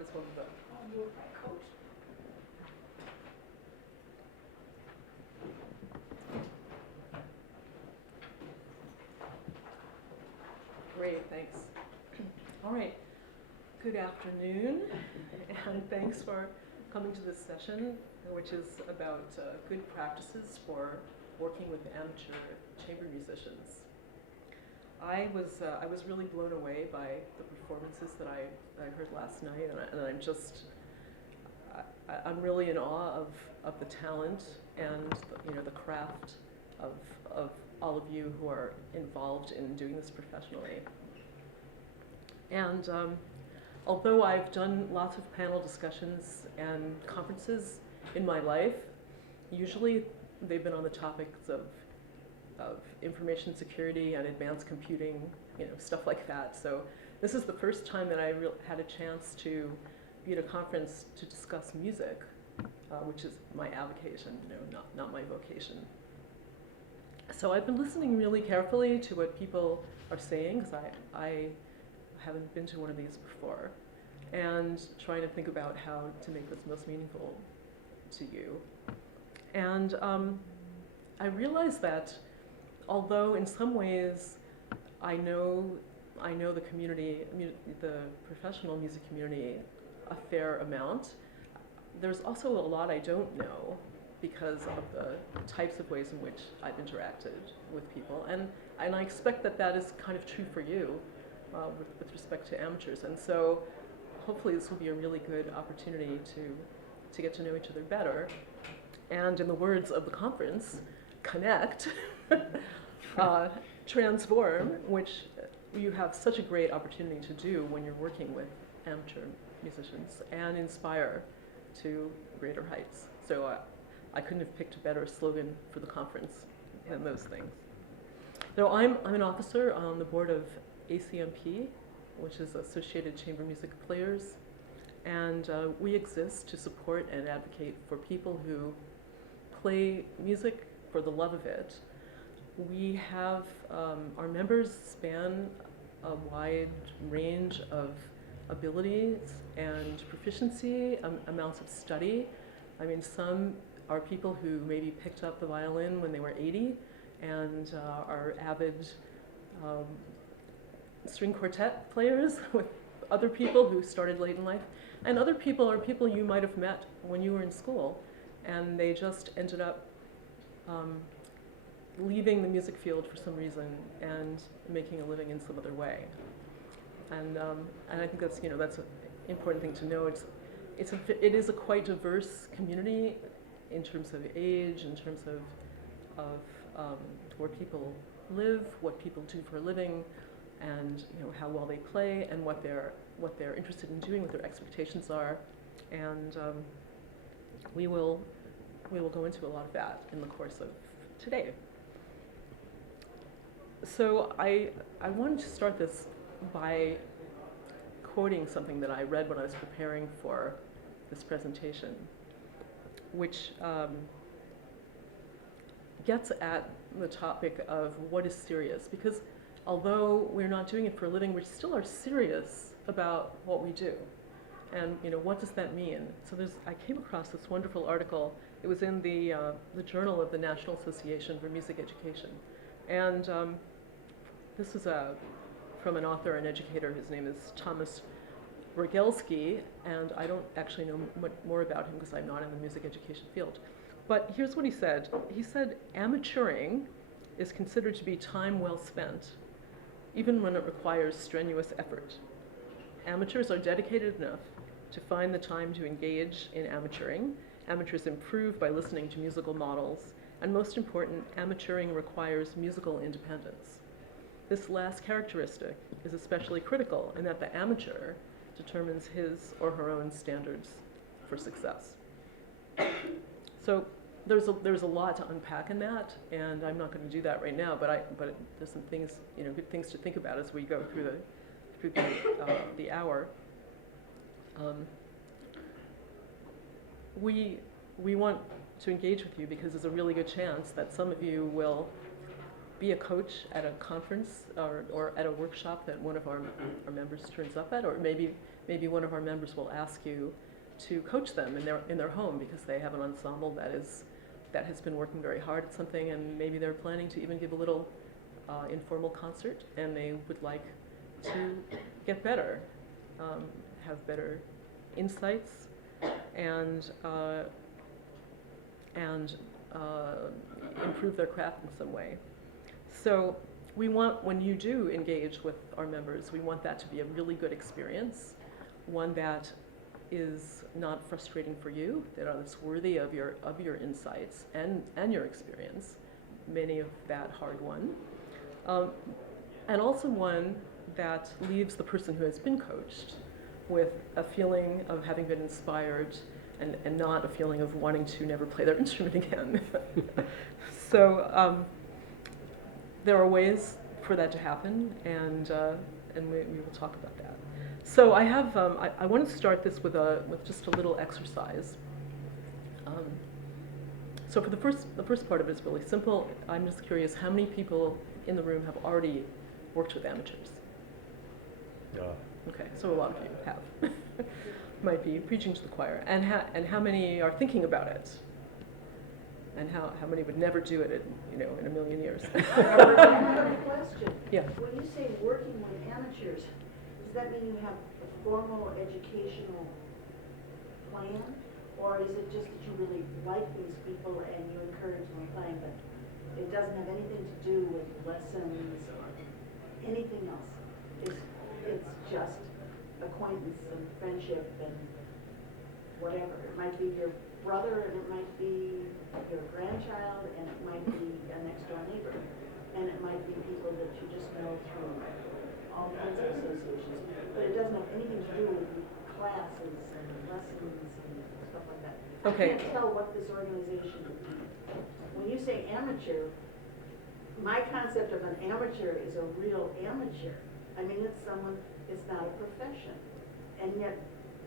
might as well do that. I'll move my coat. Great, thanks. All right, good afternoon, and thanks for coming to this session, which is about good practices for working with amateur chamber musicians. I was really blown away by the performances that I heard last night, and I'm just I'm really in awe of the talent and the craft of all of you who are involved in doing this professionally. And although I've done lots of panel discussions and conferences in my life, usually they've been on the topics of information security and advanced computing, stuff like that. So this is the first time that I had a chance to be at a conference to discuss music, which is my avocation, not my vocation. So I've been listening really carefully to what people are saying, because I haven't been to one of these before, and trying to think about how to make this most meaningful to you. And I realized that although in some ways I know the community, the professional music community, a fair amount, there's also a lot I don't know because of the types of ways in which I've interacted with people. And I expect that is kind of true for you with respect to amateurs. And so hopefully this will be a really good opportunity to get to know each other better. And in the words of the conference, connect, transform, which you have such a great opportunity to do when you're working with amateur musicians, and inspire to greater heights. So I couldn't have picked a better slogan for the conference than those things. So I'm an officer on the board of ACMP, which is Associated Chamber Music Players, and we exist to support and advocate for people who play music for the love of it. We have, our members span a wide range of abilities and proficiency, amounts of study. I mean, some are people who maybe picked up the violin when they were 80 and are avid string quartet players with other people who started late in life. And other people are people you might have met when you were in school, and they just ended up leaving the music field for some reason and making a living in some other way. And I think that's that's an important thing to know. It is a quite diverse community in terms of age, in terms of where people live, what people do for a living, and how well they play, and what they're interested in doing, what their expectations are, and we will go into a lot of that in the course of today. So I wanted to start this by quoting something that I read when I was preparing for this presentation, which gets at the topic of what is serious, because although we're not doing it for a living, we still are serious about what we do. And what does that mean? So I came across this wonderful article. It was in the Journal of the National Association for Music Education. And this is from an author and educator. His name is Thomas Rogelski, and I don't actually know much more about him because I'm not in the music education field. But here's what he said. He said, amateuring is considered to be time well spent, even when it requires strenuous effort. Amateurs are dedicated enough to find the time to engage in amateuring. Amateurs improve by listening to musical models, and most important, amateuring requires musical independence. This last characteristic is especially critical in that the amateur determines his or her own standards for success. So there's a lot to unpack in that, and I'm not going to do that right now. But there's some things, good things to think about as we go through the hour. We want to engage with you because there's a really good chance that some of you will be a coach at a conference or at a workshop that one of our members turns up at, or maybe maybe one of our members will ask you to coach them in their home because they have an ensemble that has been working very hard at something, and maybe they're planning to even give a little informal concert, and they would like to get better, have better insights, and improve their craft in some way. So we want, when you do engage with our members, we want that to be a really good experience, one that is not frustrating for you, that is worthy of your insights and your experience, many of that hard won, and also one that leaves the person who has been coached with a feeling of having been inspired and not a feeling of wanting to never play their instrument again. So there are ways for that to happen, and we will talk about that. So I have I want to start this with just a little exercise. So for the first part of it is really simple. I'm just curious, how many people in the room have already worked with amateurs? Yeah. Okay, so a lot of you have. Might be preaching to the choir. And how many are thinking about it? And how many would never do it in a million years? I have a question. Yeah. When you say working with amateurs, does that mean you have a formal educational plan? Or is it just that you really like these people and you encourage them playing, but it doesn't have anything to do with lessons or anything else? It's just acquaintance and friendship and whatever. It might be your brother, and it might be your grandchild, and it might be a next door neighbor, and it might be people that you just know through all kinds of associations. But it doesn't have anything to do with classes and lessons and stuff like that. Okay. I can't tell what this organization would be. When you say amateur, my concept of an amateur is a real amateur. I mean, it's not a profession. And yet,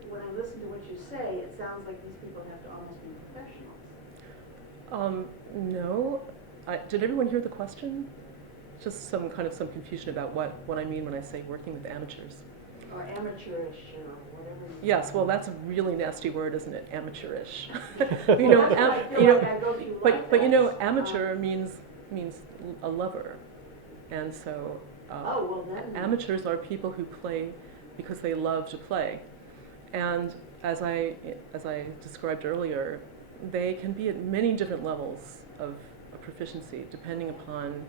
when I listen to what you say, it sounds like these people have to almost be professionals. No. Did everyone hear the question? Just some confusion about what I mean when I say working with amateurs. Or amateurish, or whatever. Yes, well, that's a really nasty word, isn't it? Amateurish. But amateur means a lover, and so amateurs are people who play because they love to play. And as I described earlier, they can be at many different levels of proficiency depending upon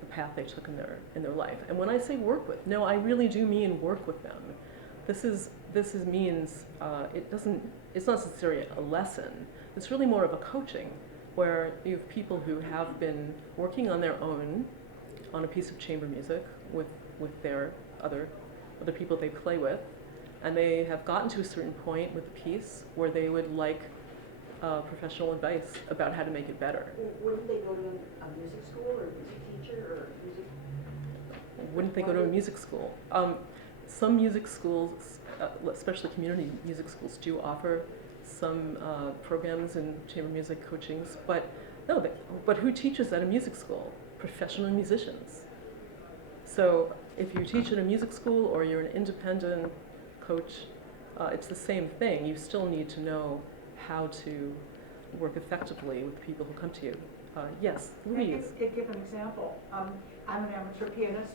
the path they took in their life. And when I say work with, no, I really do mean work with them. Means it's not necessarily a lesson. It's really more of a coaching, where you have people who have been working on their own on a piece of chamber music with their other people they play with, and they have gotten to a certain point with the piece where they would like professional advice about how to make it better. Wouldn't they go to a music school or a music teacher or music? Wouldn't they go to a music school? Some music schools, especially community music schools, do offer some programs in chamber music coachings, but no. But who teaches at a music school? Professional musicians. So if you teach at a music school or you're an independent coach, it's the same thing. You still need to know how to work effectively with people who come to you. Yes, Louise. I give an example. I'm an amateur pianist.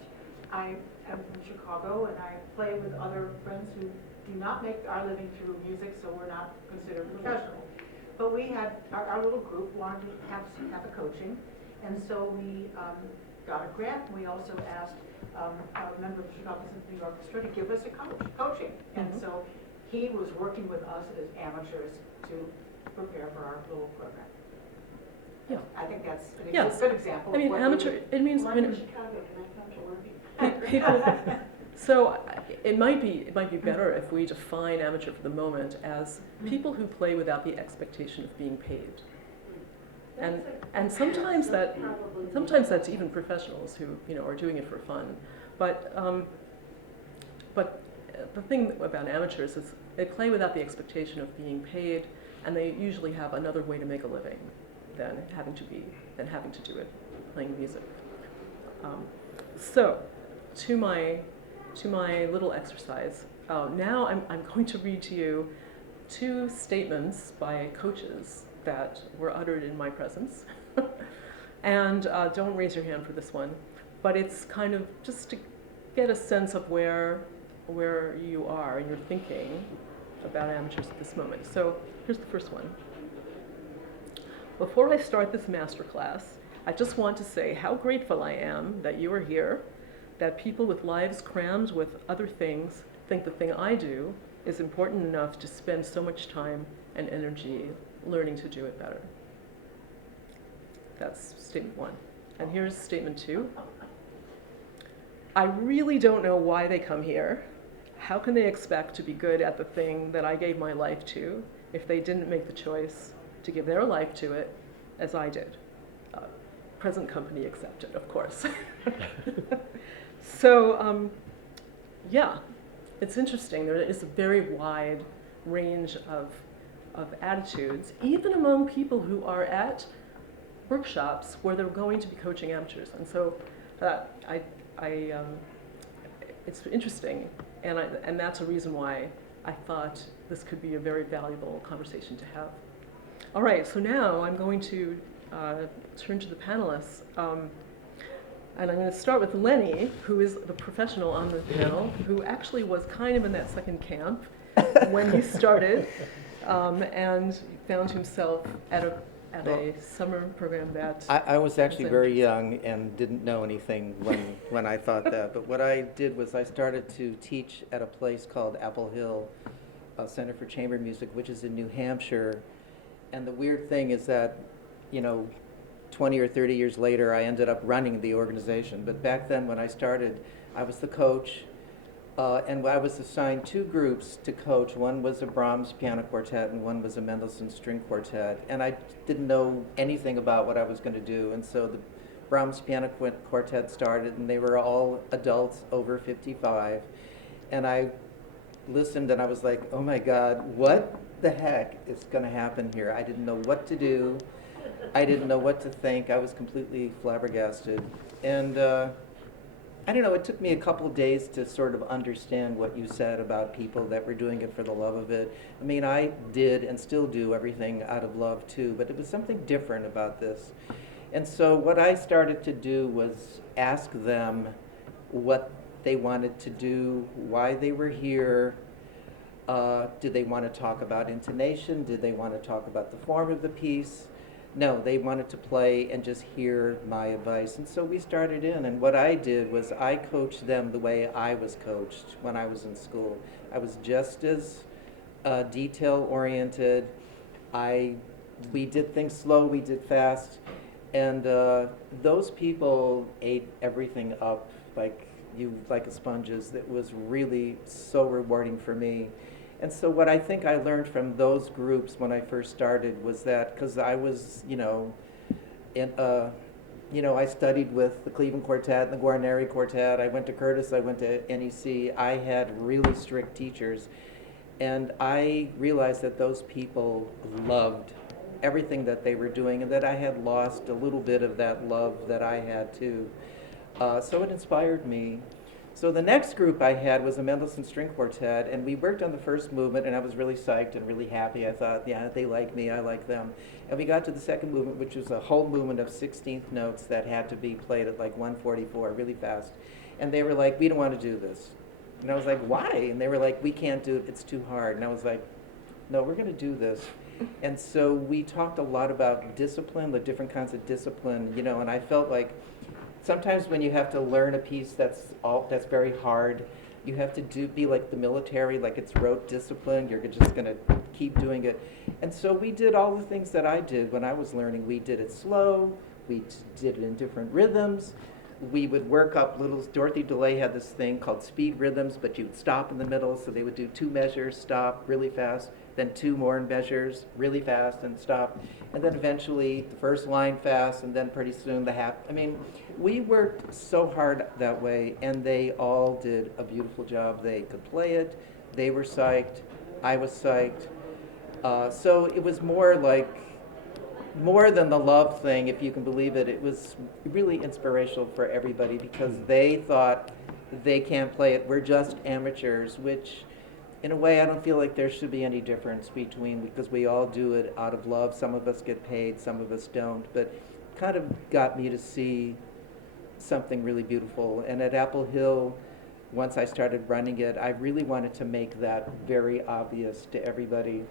I am from Chicago, and I play with other friends who do not make our living through music, so we're not considered professional. But we had our little group wanted to have a coaching, and so we got a grant. We also asked a member of the Chicago Symphony Orchestra to give us a coaching, and so he was working with us as amateurs to prepare for our little program. Yeah. I think that's a Yes. good example. I mean, amateur. It means Well, I'm in Chicago, can I come to learn? people. So it might be better if we define amateur for the moment as people who play without the expectation of being paid. And sometimes that's even professionals who are doing it for fun. But the thing about amateurs is they play without the expectation of being paid, and they usually have another way to make a living than having to do it playing music. So to my little exercise, now I'm going to read to you two statements by coaches that were uttered in my presence. And don't raise your hand for this one, but it's kind of just to get a sense of where you are in your thinking about amateurs at this moment. So here's the first one. Before I start this masterclass, I just want to say how grateful I am that you are here, that people with lives crammed with other things think the thing I do is important enough to spend so much time and energy learning to do it better. That's statement one. And here's statement two. I really don't know why they come here. How can they expect to be good at the thing that I gave my life to if they didn't make the choice to give their life to it as I did? Present company accepted, of course. So, yeah, it's interesting. There is a very wide range of attitudes, even among people who are at workshops where they're going to be coaching amateurs. And so it's interesting, and that's a reason why I thought this could be a very valuable conversation to have. All right, so now I'm going to turn to the panelists. And I'm going to start with Lenny, who is the professional on the panel, who actually was kind of in that second camp when he started, and found himself at a summer program that... I was actually very young and didn't know anything when I thought that. But what I did was I started to teach at a place called Apple Hill Center for Chamber Music, which is in New Hampshire. And the weird thing is that, 20 or 30 years later, I ended up running the organization. But back then, when I started, I was the coach, and I was assigned two groups to coach. One was a Brahms piano quartet, and one was a Mendelssohn string quartet. And I didn't know anything about what I was going to do. And so the Brahms piano quartet started, and they were all adults over 55. And I listened, and I was like, oh my God, what the heck is going to happen here? I didn't know what to do. I didn't know what to think. I was completely flabbergasted. And I don't know, it took me a couple days to sort of understand what you said about people that were doing it for the love of it. I mean, I did and still do everything out of love too, but it was something different about this. And so what I started to do was ask them what they wanted to do, why they were here. Did they want to talk about intonation? Did they want to talk about the form of the piece? No, they wanted to play and just hear my advice. And so we started in, and what I did was I coached them the way I was coached when I was in school. I was just as detail-oriented. We did things slow, we did fast, and those people ate everything up like sponges. It was really so rewarding for me. And so what I think I learned from those groups when I first started was that, because I was, I studied with the Cleveland Quartet and the Guarneri Quartet. I went to Curtis, I went to NEC. I had really strict teachers. And I realized that those people loved everything that they were doing, and that I had lost a little bit of that love that I had too. So it inspired me. So the next group I had was a Mendelssohn String Quartet, and we worked on the first movement, and I was really psyched and really happy. I thought, yeah, they like me, I like them. And we got to the second movement, which was a whole movement of 16th notes that had to be played at like 144, really fast. And they were like, we don't want to do this. And I was like, why? And they were like, we can't do it, it's too hard. And I was like, no, we're going to do this. And so we talked a lot about discipline, the different kinds of discipline, and I felt like sometimes when you have to learn a piece that's very hard, you have to be like the military, like it's rote discipline. You're just going to keep doing it. And so we did all the things that I did when I was learning. We did it slow. We did it in different rhythms. We would work up little. Dorothy DeLay had this thing called speed rhythms, but you'd stop in the middle. So they would do 2 measures, stop really fast, then 2 more measures really fast and stop. And then eventually the first line fast, and then pretty soon the half. I mean, we worked so hard that way, and they all did a beautiful job. They could play it. They were psyched. I was psyched. So it was more than the love thing, if you can believe it. It was really inspirational for everybody because they thought they can't play it. We're just amateurs, which in a way, I don't feel like there should be any difference between, because we all do it out of love. Some of us get paid, some of us don't, but kind of got me to see something really beautiful. And at Apple Hill, once I started running it, I really wanted to make that very obvious to everybody.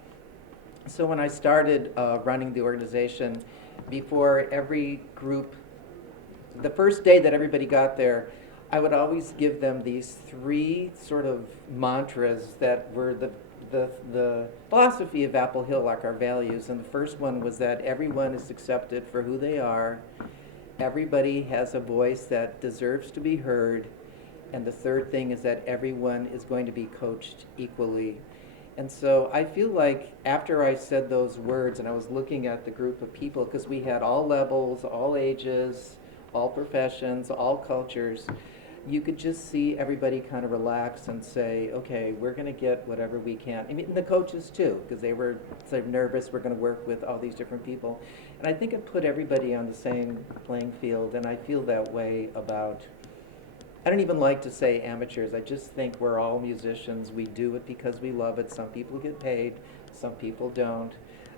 So when I started running the organization, before every group, the first day that everybody got there, I would always give them these 3 sort of mantras that were the philosophy of Apple Hill, like our values. And the first one was that everyone is accepted for who they are. Everybody has a voice that deserves to be heard. And the third thing is that everyone is going to be coached equally. And so I feel like after I said those words and I was looking at the group of people, because we had all levels, all ages, all professions, all cultures, you could just see everybody kind of relax and say, okay, we're going to get whatever we can. I mean, the coaches too, because they were sort of nervous. We're going to work with all these different people. And I think it put everybody on the same playing field. And I feel that way about, I don't even like to say amateurs. I just think we're all musicians. We do it because we love it. Some people get paid, some people don't.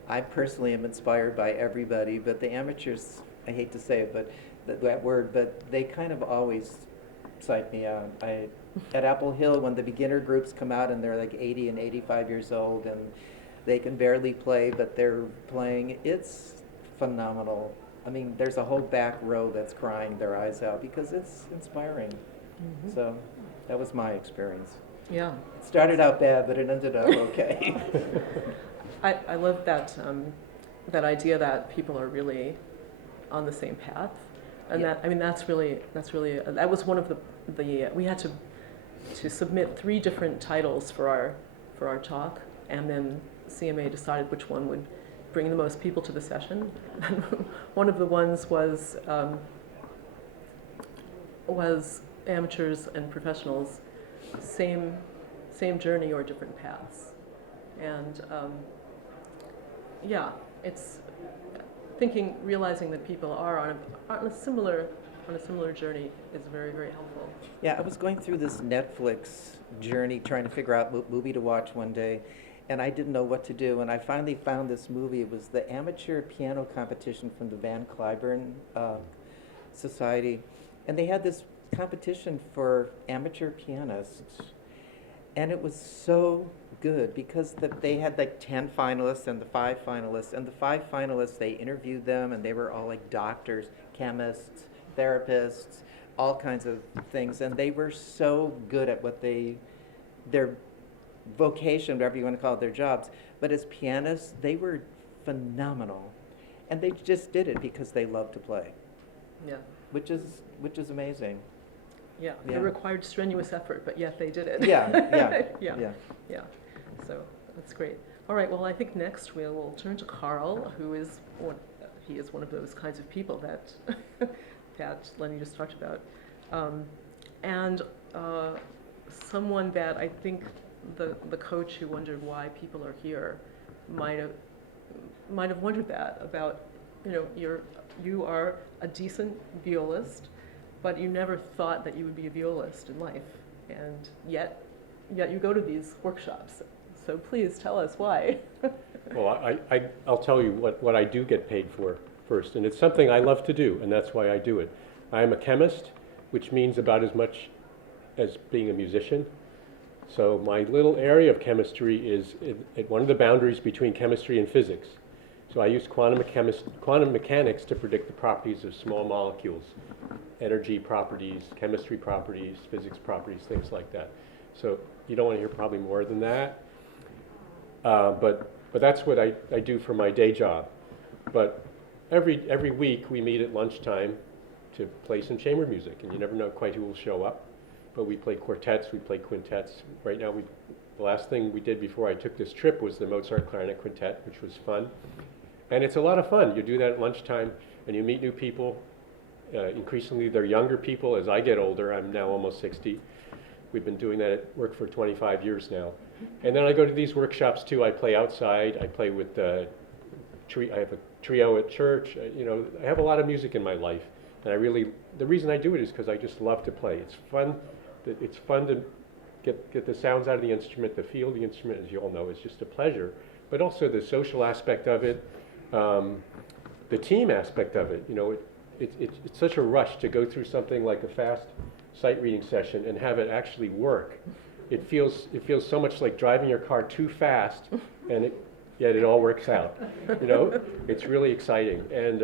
I personally am inspired by everybody, but the amateurs, I hate to say it, but that word, but they kind of always psych me out. At Apple Hill, when the beginner groups come out and they're like 80 and 85 years old and they can barely play, but they're playing, it's phenomenal. I mean, there's a whole back row that's crying their eyes out because it's inspiring. Mhm. So that was my experience. Yeah. It started out bad, but it ended up okay. I love that, that idea that people are really on the same path. And Yeah. that, I mean, that's really, that was one of the we had to submit 3 different titles for our talk, and then CMA decided which one would bring the most people to the session. And one of the ones was amateurs and professionals, same journey or different paths. And yeah, it's realizing that people are on a similar journey is very, very helpful. Yeah, I was going through this Netflix journey trying to figure out movie to watch one day, and I didn't know what to do, and I finally found this movie. It was the amateur piano competition from the Van Cliburn Society, and they had this competition for amateur pianists, and it was so good because they had like 10 finalists and the 5 finalists, and the 5 finalists, they interviewed them, and they were all like doctors, chemists, therapists, all kinds of things, and they were so good at what their vocation, whatever you want to call it, their jobs, but as pianists, they were phenomenal, and they just did it because they loved to play, Yeah. which is amazing. Yeah. Yeah. It required strenuous effort, but yet they did it. Yeah. Yeah. So that's great. All right. Well, I think next we'll turn to Karl, who is one of those kinds of people that that Lenny just talked about, and someone that I think the coach who wondered why people are here might have wondered that about, you are a decent violist, but you never thought that you would be a violist in life, and yet you go to these workshops. So please tell us why. Well, I'll tell you what I do get paid for first, and it's something I love to do, and that's why I do it. I am a chemist, which means about as much as being a musician. So my little area of chemistry is at one of the boundaries between chemistry and physics. So I use quantum mechanics to predict the properties of small molecules, energy properties, chemistry properties, physics properties, things like that. So you don't want to hear probably more than that. But that's what I do for my day job. But every week we meet at lunchtime to play some chamber music, and you never know quite who will show up. But we play quartets, we play quintets. Right now, the last thing we did before I took this trip was the Mozart Clarinet Quintet, which was fun. And it's a lot of fun. You do that at lunchtime, and you meet new people. Increasingly, they're younger people. As I get older, I'm now almost 60. We've been doing that at work for 25 years now. And then I go to these workshops too. I play outside. I play with I have a trio at church. I have a lot of music in my life, and the reason I do it is because I just love to play. It's fun. It's fun to get the sounds out of the instrument, the feel of the instrument, as you all know, is just a pleasure. But also the social aspect of it, the team aspect of it. You know, it's such a rush to go through something like a fast sight reading session and have it actually work. It feels so much like driving your car too fast, and yet it all works out. You know, it's really exciting. And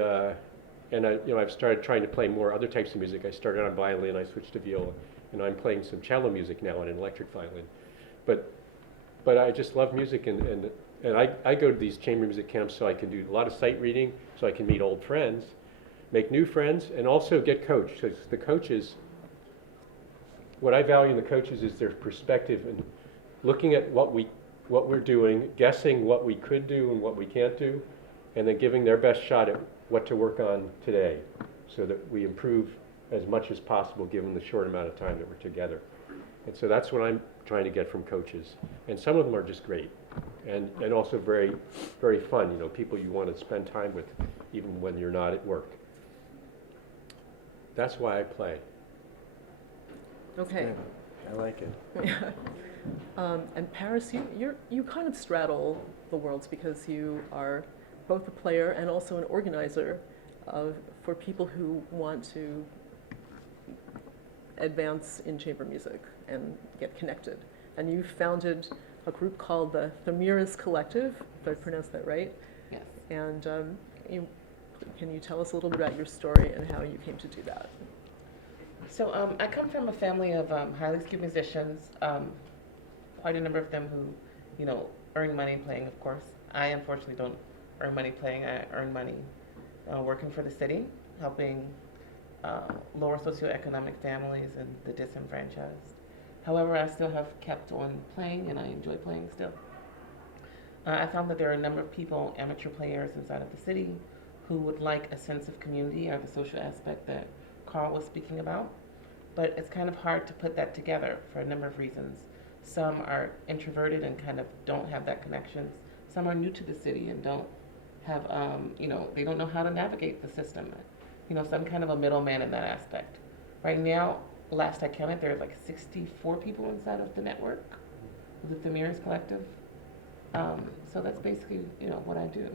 I've started trying to play more other types of music. I started on violin, I switched to viola, and I'm playing some cello music now on an electric violin. But I just love music, and I go to these chamber music camps so I can do a lot of sight reading, so I can meet old friends, make new friends, and also get coached. Because the coaches, what I value in the coaches is their perspective and looking at what we're doing, guessing what we could do and what we can't do, and then giving their best shot at what to work on today, so that we improve as much as possible given the short amount of time that we're together. And so that's what I'm trying to get from coaches. And some of them are just great, and also very, very fun, you know, people you want to spend time with even when you're not at work. That's why I play. Okay. I like it. And Paris, you kind of straddle the worlds because you are both a player and also an organizer for people who want to advance in chamber music and get connected. And you founded a group called the Thamiras Collective, if I pronounced that right. Yes. And can you tell us a little bit about your story and how you came to do that? So I come from a family of highly skilled musicians, quite a number of them who, you know, earn money playing, of course. I unfortunately don't earn money playing. I earn money working for the city, helping lower socioeconomic families and the disenfranchised. However, I still have kept on playing, and I enjoy playing still. I found that there are a number of people, amateur players inside of the city, who would like a sense of community or the social aspect that Karl was speaking about. But it's kind of hard to put that together for a number of reasons. Some are introverted and kind of don't have that connection. Some are new to the city and don't have, they don't know how to navigate the system. You know, some kind of a middleman in that aspect. Right now, last I counted, there's like 64 people inside of the network, the Thamiras Collective. So that's basically, you know, what I do.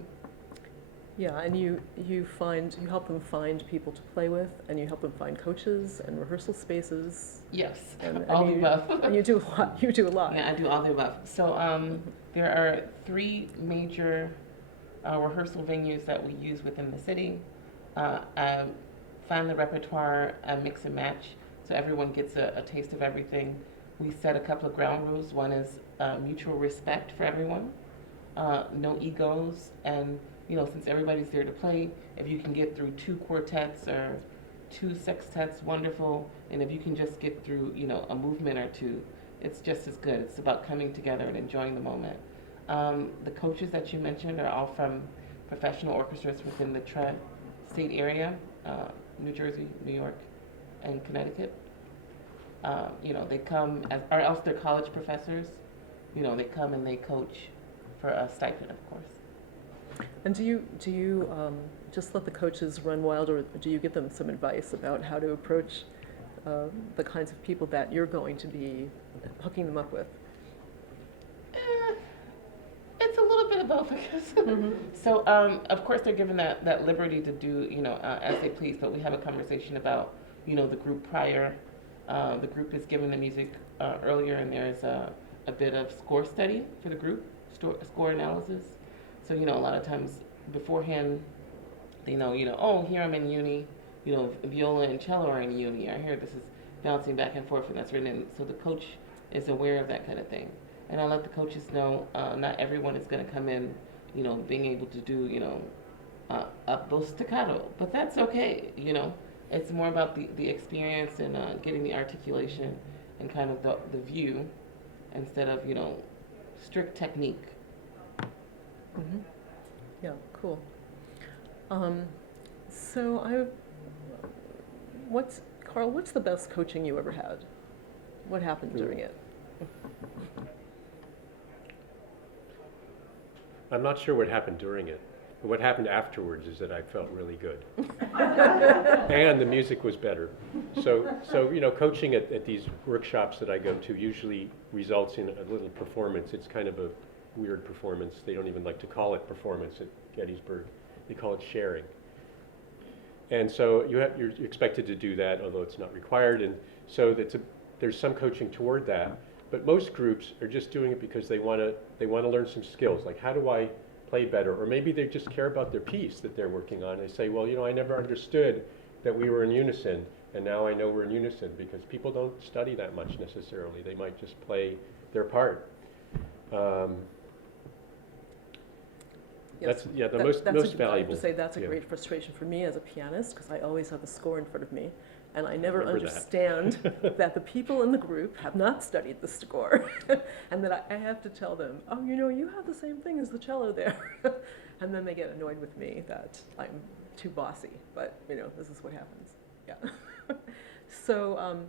Yeah, and you help them find people to play with, and you help them find coaches and rehearsal spaces. Yes, And all the above. And you do a lot. You do a lot. Yeah, I do all the above. So there are 3 major rehearsal venues that we use within the city. I find the repertoire, mix and match, so everyone gets a taste of everything. We set a couple of ground rules. One is mutual respect for everyone, no egos, and you know, since everybody's there to play, if you can get through 2 quartets or 2 sextets, wonderful. And if you can just get through, you know, a movement or 2, it's just as good. It's about coming together and enjoying the moment. The coaches that you mentioned are all from professional orchestras within the tri-state area, New Jersey, New York, and Connecticut. You know, they come or else they're college professors. You know, they come and they coach for a stipend, of course. And do you just let the coaches run wild, or do you give them some advice about how to approach the kinds of people that you're going to be hooking them up with? It's a little bit of both, I guess. Mm-hmm. So, of course, they're given that liberty to do, you know, as they please. But we have a conversation about, you know, the group prior. The group is given the music earlier, and there's a bit of score study for the group, score analysis. So, you know, a lot of times beforehand, they know, oh, here I'm in uni, you know, viola and cello are in uni, or here this is bouncing back and forth, and that's written in. So the coach is aware of that kind of thing. And I let the coaches know not everyone is going to come in, you know, being able to do, you know, up those staccato, but that's okay, you know. It's more about the experience and getting the articulation and kind of the view instead of, you know, strict technique. Mm-hmm. Yeah, cool. Karl, what's the best coaching you ever had? What happened during it? I'm not sure what happened during it. And what happened afterwards is that I felt really good. And the music was better. So you know, coaching at these workshops that I go to usually results in a little performance. It's kind of a weird performance. They don't even like to call it performance at Gettysburg. They call it sharing. And so you're expected to do that, although it's not required. And so there's some coaching toward that. But most groups are just doing it because they want to learn some skills, like how do I play better? Or maybe they just care about their piece that they're working on. They say, well, you know, I never understood that we were in unison, and now I know we're in unison, because people don't study that much necessarily. They might just play their part. Yes, the that's most I valuable. have to say that's a yeah. great frustration for me as a pianist, because I always have the score in front of me, and I never Remember understand that the people in the group have not studied the score, and that I have to tell them, oh, you know, you have the same thing as the cello there, and then they get annoyed with me that I'm too bossy, but you know, this is what happens. Yeah. So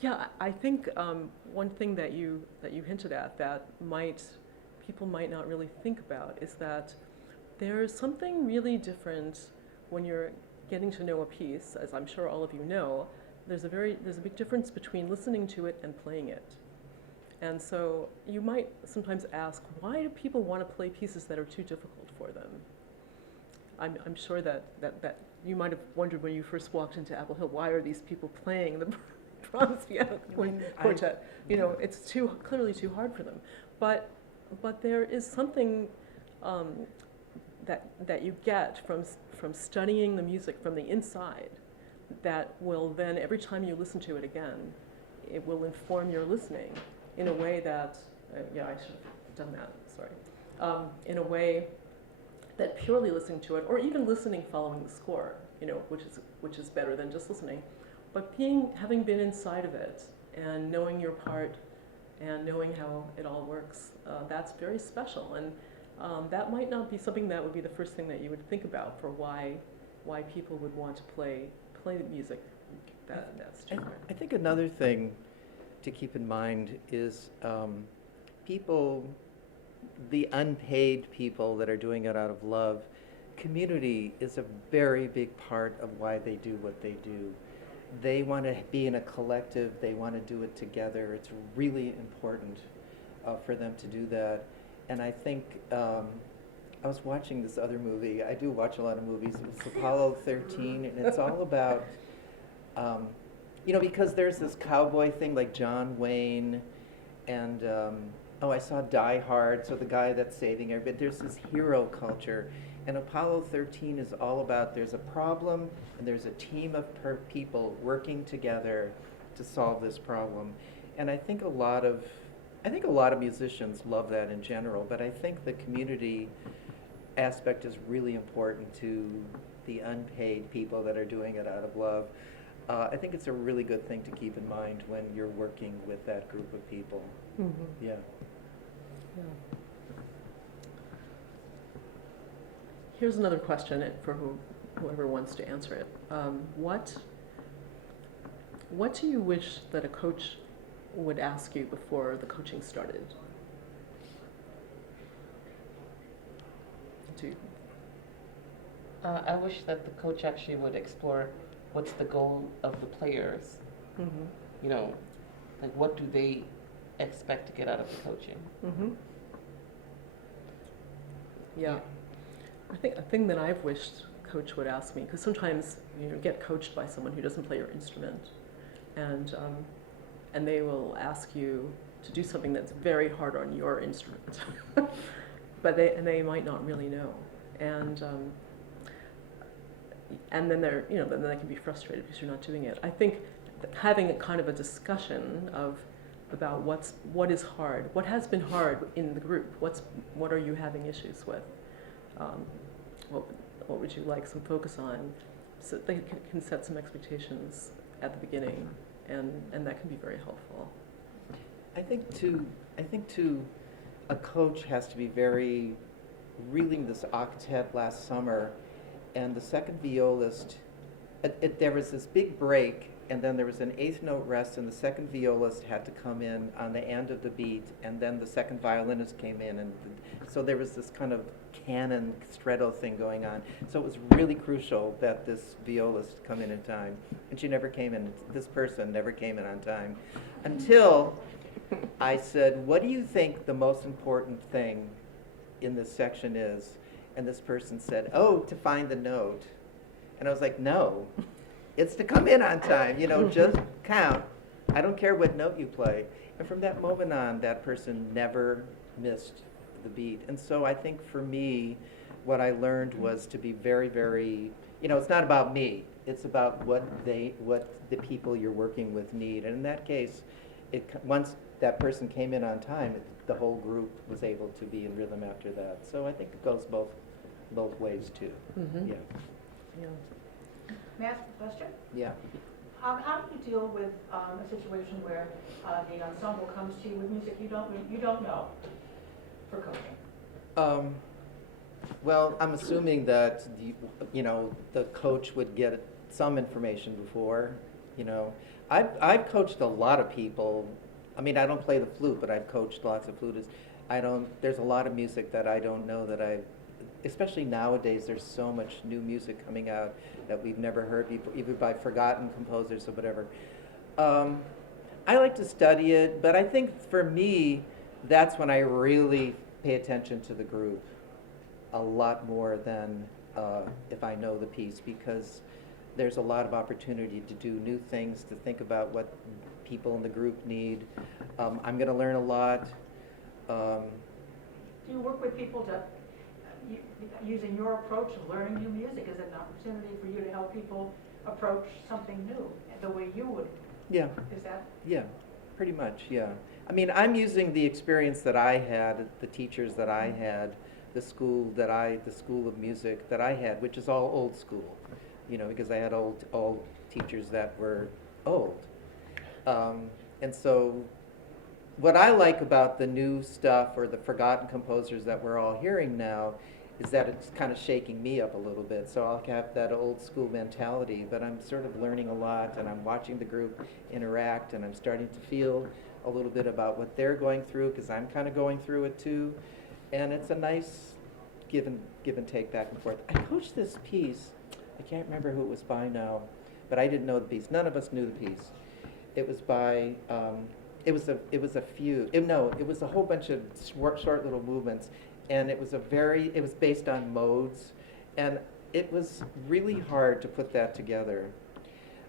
yeah, I think one thing that you hinted at that people might not really think about is that there's something really different when you're getting to know a piece, as I'm sure all of you know. There's a big difference between listening to it and playing it. And so you might sometimes ask, why do people want to play pieces that are too difficult for them? I'm sure that you might have wondered when you first walked into Apple Hill, why are these people playing the Brahms piano quartet? You know, it's clearly too hard for them. But there is something that you get from studying the music from the inside that will then, every time you listen to it again, it will inform your listening in a way that, yeah, I should have done that, sorry, in a way that purely listening to it, or even listening following the score, you know, which is better than just listening, but having been inside of it and knowing your part and knowing how it all works, that's very special. And that might not be something that would be the first thing that you would think about for why people would want to play the music that's too hard. I think another thing to keep in mind is people, the unpaid people that are doing it out of love, community is a very big part of why they do what they do. They want to be in a collective, they want to do it together. It's really important for them to do that. And I think, I was watching this other movie. I do watch a lot of movies. It's Apollo 13, and it's all about, you know, because there's this cowboy thing like John Wayne, and I saw Die Hard, so the guy that's saving everybody. There's this hero culture. And Apollo 13 is all about there's a problem, and there's a team of people working together to solve this problem. And I think a lot of musicians love that in general, but I think the community aspect is really important to the unpaid people that are doing it out of love. I think it's a really good thing to keep in mind when you're working with that group of people. Mm-hmm. Yeah. Yeah. Here's another question for whoever wants to answer it. What do you wish that a coach would ask you before the coaching started? I wish that the coach actually would explore what's the goal of the players. Mm-hmm. You know, like what do they expect to get out of the coaching? Mm-hmm. Yeah. I think a thing that I've wished coach would ask me, because sometimes you get coached by someone who doesn't play your instrument, and they will ask you to do something that's very hard on your instrument, but they might not really know, and then then they can be frustrated because you're not doing it. I think having a kind of a discussion about what is hard, what has been hard in the group, what are you having issues with, what would you like some focus on, so they can set some expectations at the beginning, and that can be very helpful. I think too, a coach has to be very, reeling this octet last summer, and the second violist, there was this big break, and then there was an eighth note rest, and the second violist had to come in on the end of the beat, and then the second violinist came in, and so there was this kind of canon stretto thing going on. So it was really crucial that this violist come in time, and she never came in. This person never came in on time, until I said, "What do you think the most important thing in this section is?" And this person said, "Oh, to find the note." And I was like, "No, it's to come in on time, just count. I don't care what note you play." And from that moment on, that person never missed the beat. And so I think for me, what I learned was to be very, very, it's not about me. It's about what the people you're working with need. And in that case, once that person came in on time, the whole group was able to be in rhythm after that. So I think it goes both ways too. Mhm. Yeah. Yeah. May I ask a question? Yeah. How do you deal with a situation where the ensemble comes to you with music you don't know for coaching? Well, I'm assuming that the coach would get some information before. I've coached a lot of people. I mean, I don't play the flute, but I've coached lots of flutists. There's a lot of music that I don't know especially nowadays, there's so much new music coming out that we've never heard before, either by forgotten composers or whatever. I like to study it, but I think for me, that's when I really pay attention to the group a lot more than if I know the piece, because there's a lot of opportunity to do new things, to think about what people in the group need. I'm going to learn a lot. Do you work with people using your approach of learning new music as an opportunity for you to help people approach something new the way you would? Yeah. Is that? Yeah, pretty much, yeah. I mean, I'm using the experience that I had, the teachers that I had, the school of music that I had, which is all old school, because I had old teachers that were old. And so what I like about the new stuff or the forgotten composers that we're all hearing now is that it's kind of shaking me up a little bit. So I'll have that old school mentality, but I'm sort of learning a lot, and I'm watching the group interact, and I'm starting to feel a little bit about what they're going through, because I'm kind of going through it too. And it's a nice give and take back and forth. I coached this piece. I can't remember who it was by now, but I didn't know the piece. None of us knew the piece. It was by it was a whole bunch of short little movements, and it was based on modes, and it was really hard to put that together.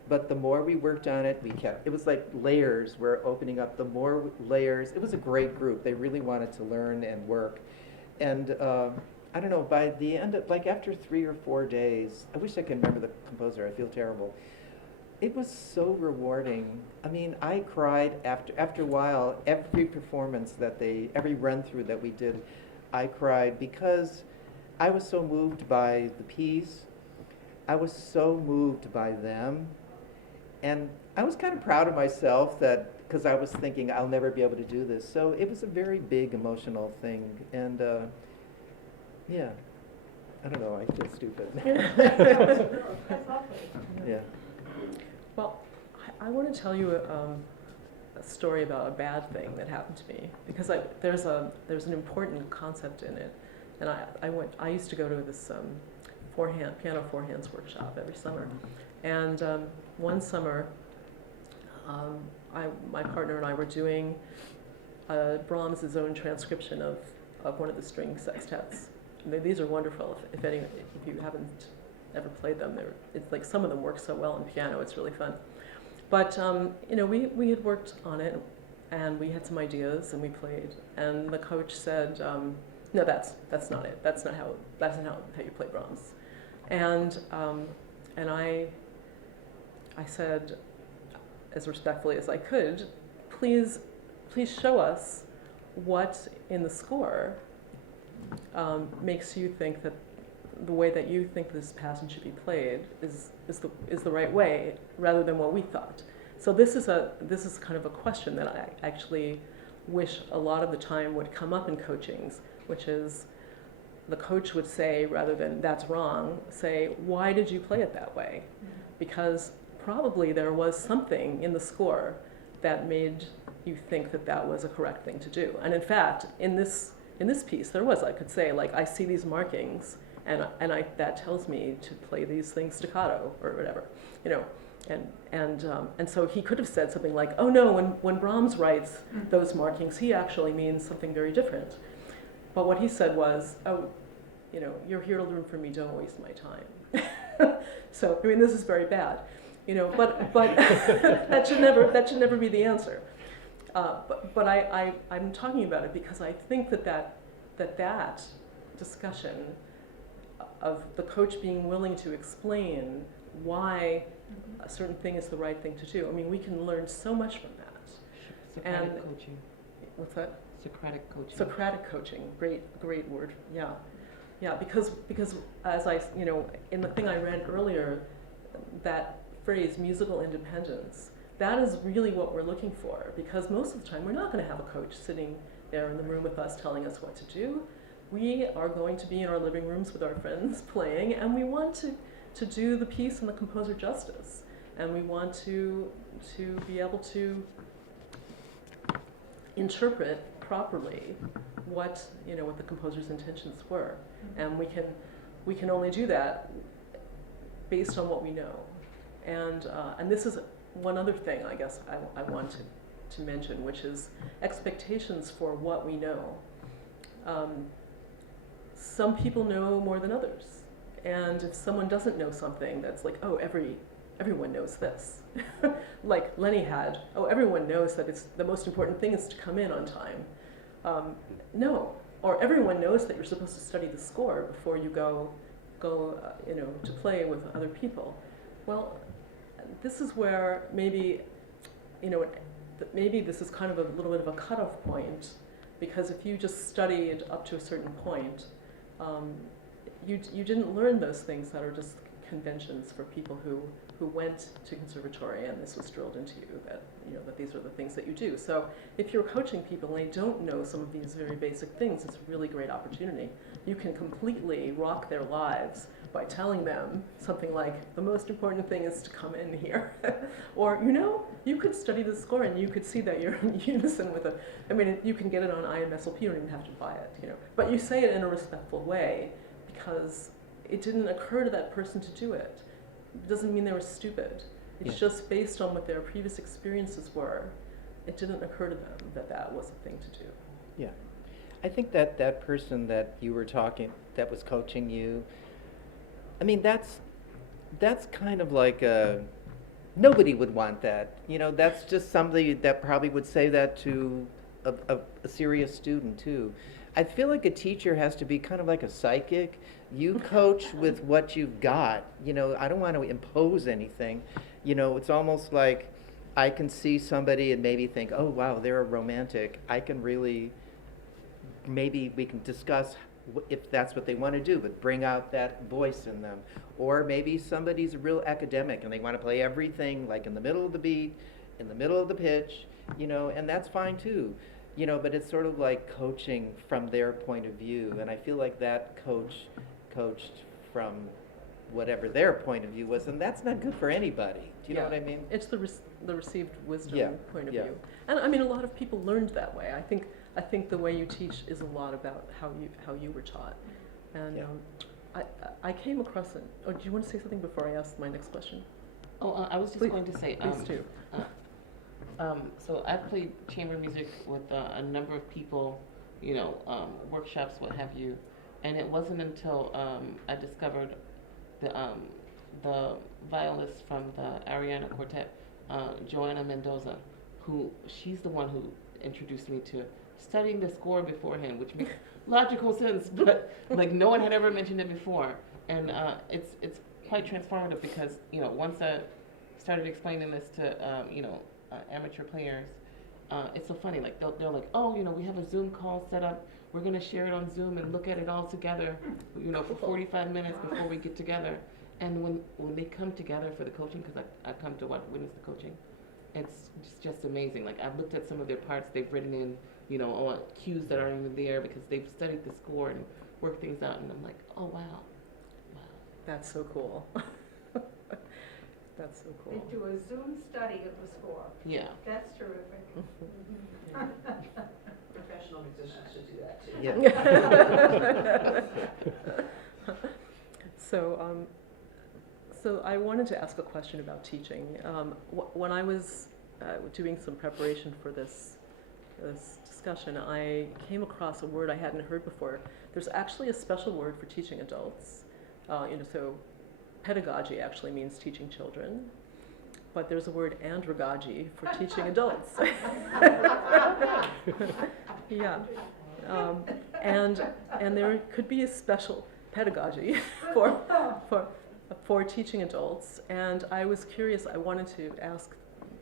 But the more we worked on it, it was like layers were opening up. The more layers, it was a great group. They really wanted to learn and work. And I don't know, by the end of, after 3 or 4 days, I wish I could remember the composer, I feel terrible. It was so rewarding. I mean, I cried after a while. Every performance every run through that we did, I cried because I was so moved by the piece. I was so moved by them. And I was kind of proud of myself because I was thinking I'll never be able to do this. So it was a very big emotional thing. And yeah, I don't know, I feel stupid. That's lovely. Yeah. Well, I want to tell you a story about a bad thing that happened to me, because there's an important concept in it, and I used to go to this piano forehands workshop every summer, and one summer my partner and I were doing Brahms' own transcription of one of the string sextets. These are wonderful. If you haven't ever played them, it's like some of them work so well on piano. It's really fun. But we had worked on it, and we had some ideas, and we played. And the coach said, "No, that's not it. That's not how you play Brahms." And I said, as respectfully as I could, please show us what in the score makes you think that the way that you think this passage should be played is the right way, rather than what we thought. So this is kind of a question that I actually wish a lot of the time would come up in coachings, which is the coach would say, rather than "that's wrong," say, "Why did you play it that way?" Because probably there was something in the score that made you think that that was a correct thing to do. And in fact, in this piece, there was, I could say, like, I see these markings, and that tells me to play these things staccato or whatever, you know. And so he could have said something like, oh no, when Brahms writes those markings, he actually means something very different. But what he said was, oh, you know, you're here to learn from me, don't waste my time. So, I mean, this is very bad, you know, but that should never be the answer. But I'm talking about it because I think that discussion of the coach being willing to explain why a certain thing is the right thing to do. I mean, we can learn so much from that. Socratic coaching. What's that? Socratic coaching. Socratic coaching. Great word. Yeah. Yeah, because as I, you know, in the thing I read earlier, that phrase, musical independence, that is really what we're looking for, because most of the time we're not going to have a coach sitting there in the room with us telling us what to do. We are going to be in our living rooms with our friends playing, and we want to do the piece and the composer justice. And we want to be able to interpret properly what the composer's intentions were. And we can only do that based on what we know. And this is one other thing, I guess, I want to mention, which is expectations for what we know. Some people know more than others. And if someone doesn't know something, that's like, oh, everyone knows this. Like Lenny had, oh, everyone knows that the most important thing is to come in on time. No, or everyone knows that you're supposed to study the score before you go to play with other people. Well, this is where maybe this is kind of a little bit of a cutoff point, because if you just studied up to a certain point, you didn't learn those things that are just conventions for people who went to conservatory and this was drilled into you, that these are the things that you do. So if you're coaching people and they don't know some of these very basic things, it's a really great opportunity. You can completely rock their lives by telling them something like, the most important thing is to come in here. Or, you could study the score and you could see that you're in unison with it. I mean, you can get it on IMSLP, you don't even have to buy it, But you say it in a respectful way because it didn't occur to that person to do it. It doesn't mean they were stupid. It's just based on what their previous experiences were. It didn't occur to them that was a thing to do. Yeah. I think that person that you were talking, that was coaching you, I mean, that's kind of like nobody would want that. That's just somebody that probably would say that to a serious student too. I feel like a teacher has to be kind of like a psychic. You coach with what you've got. I don't want to impose anything. It's almost like I can see somebody and maybe think, oh, wow, they're a romantic. I can really, maybe we can discuss if that's what they want to do, but bring out that voice in them. Or maybe somebody's a real academic and they want to play everything like in the middle of the beat, in the middle of the pitch, and that's fine too. But it's sort of like coaching from their point of view. And I feel like that coach coached from whatever their point of view was, and that's not good for anybody. Do you know what I mean? It's the received wisdom point of view. And I mean, a lot of people learned that way. I think the way you teach is a lot about how you were taught. And I came across it. Oh, do you want to say something before I ask my next question? Oh, I was just going to say, please do. So I've played chamber music with a number of people, workshops, what have you, and it wasn't until I discovered the violist from the Ariana Quartet, Joanna Mendoza, she's the one who introduced me to studying the score beforehand, which makes logical sense, but like no one had ever mentioned it before, and it's quite transformative because once I started explaining this to amateur players, it's so funny. Like they're like, oh, we have a Zoom call set up. We're gonna share it on Zoom and look at it all together, for 45 minutes before we get together. And when they come together for the coaching, because I come to witness the coaching, it's just amazing. Like I've looked at some of their parts they've written in, on cues that aren't even there because they've studied the score and worked things out, and I'm like, oh wow. That's so cool. That's so They cool. do a Zoom study of the score. Yeah. That's terrific. Professional musicians should do that too. So, so I wanted to ask a question about teaching. When I was doing some preparation for this discussion, I came across a word I hadn't heard before. There's actually a special word for teaching adults. So pedagogy actually means teaching children, but there's a word andragogy for teaching adults. Yeah, and there could be a special pedagogy for teaching adults. And I was curious. I wanted to ask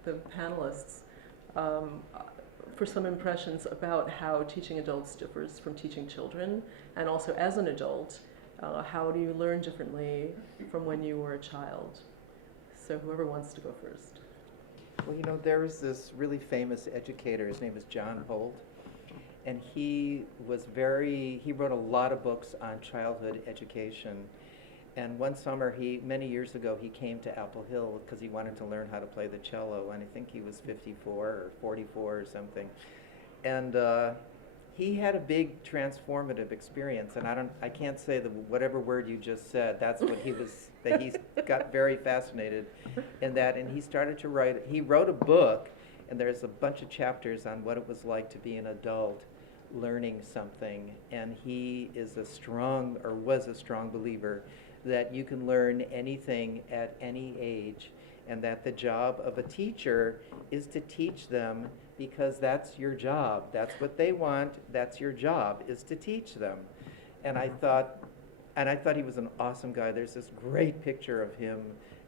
the panelists for some impressions about how teaching adults differs from teaching children, and also as an adult, how do you learn differently from when you were a child? So whoever wants to go first. Well, you know, there was this really famous educator, his name is John Holt, and he wrote a lot of books on childhood education. And one summer, many years ago, he came to Apple Hill because he wanted to learn how to play the cello, and I think he was 54 or 44 or something. And he had a big transformative experience, and I can't say whatever word you just said, that's what that he got very fascinated in that, and he started to he wrote a book, and there's a bunch of chapters on what it was like to be an adult learning something, and he was a strong believer that you can learn anything at any age, and that the job of a teacher is to teach them, because that's your job. That's what they want. That's your job, is to teach them. And I thought he was an awesome guy. There's this great picture of him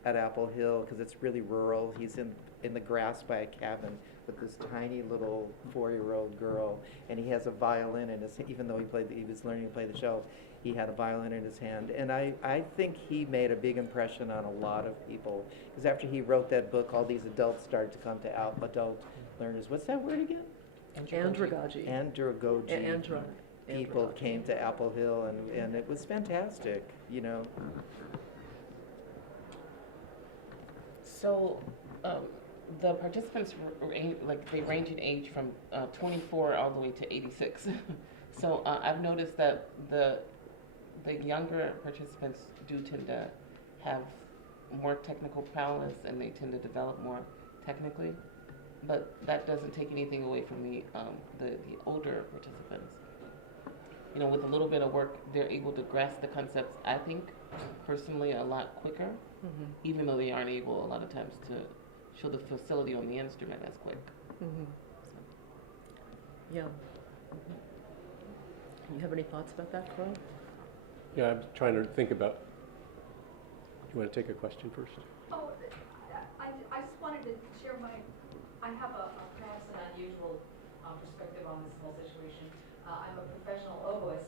at Apple Hill, because it's really rural. He's in the grass by a cabin with this tiny little 4-year-old girl, and he has a violin in his, even though he was learning to play the cello, he had a violin in his hand. And I think he made a big impression on a lot of people, because after he wrote that book, all these adults started to come to adult learners. What's that word again? Andragogy. Andragogy. People came to Apple Hill, and it was fantastic, you know. So, the participants they range in age from 24 all the way to 86. So I've noticed that the younger participants do tend to have more technical prowess, and they tend to develop more technically. But that doesn't take anything away from the older participants. You know, with a little bit of work, they're able to grasp the concepts, I think, personally, a lot quicker, even though they aren't able a lot of times to show the facility on the instrument as quick. Yeah. You have any thoughts about that, Karl? Yeah, I'm trying to think about, do you want to take a question first? Oh, I just wanted to share I have perhaps an unusual perspective on this whole situation. I'm a professional oboist,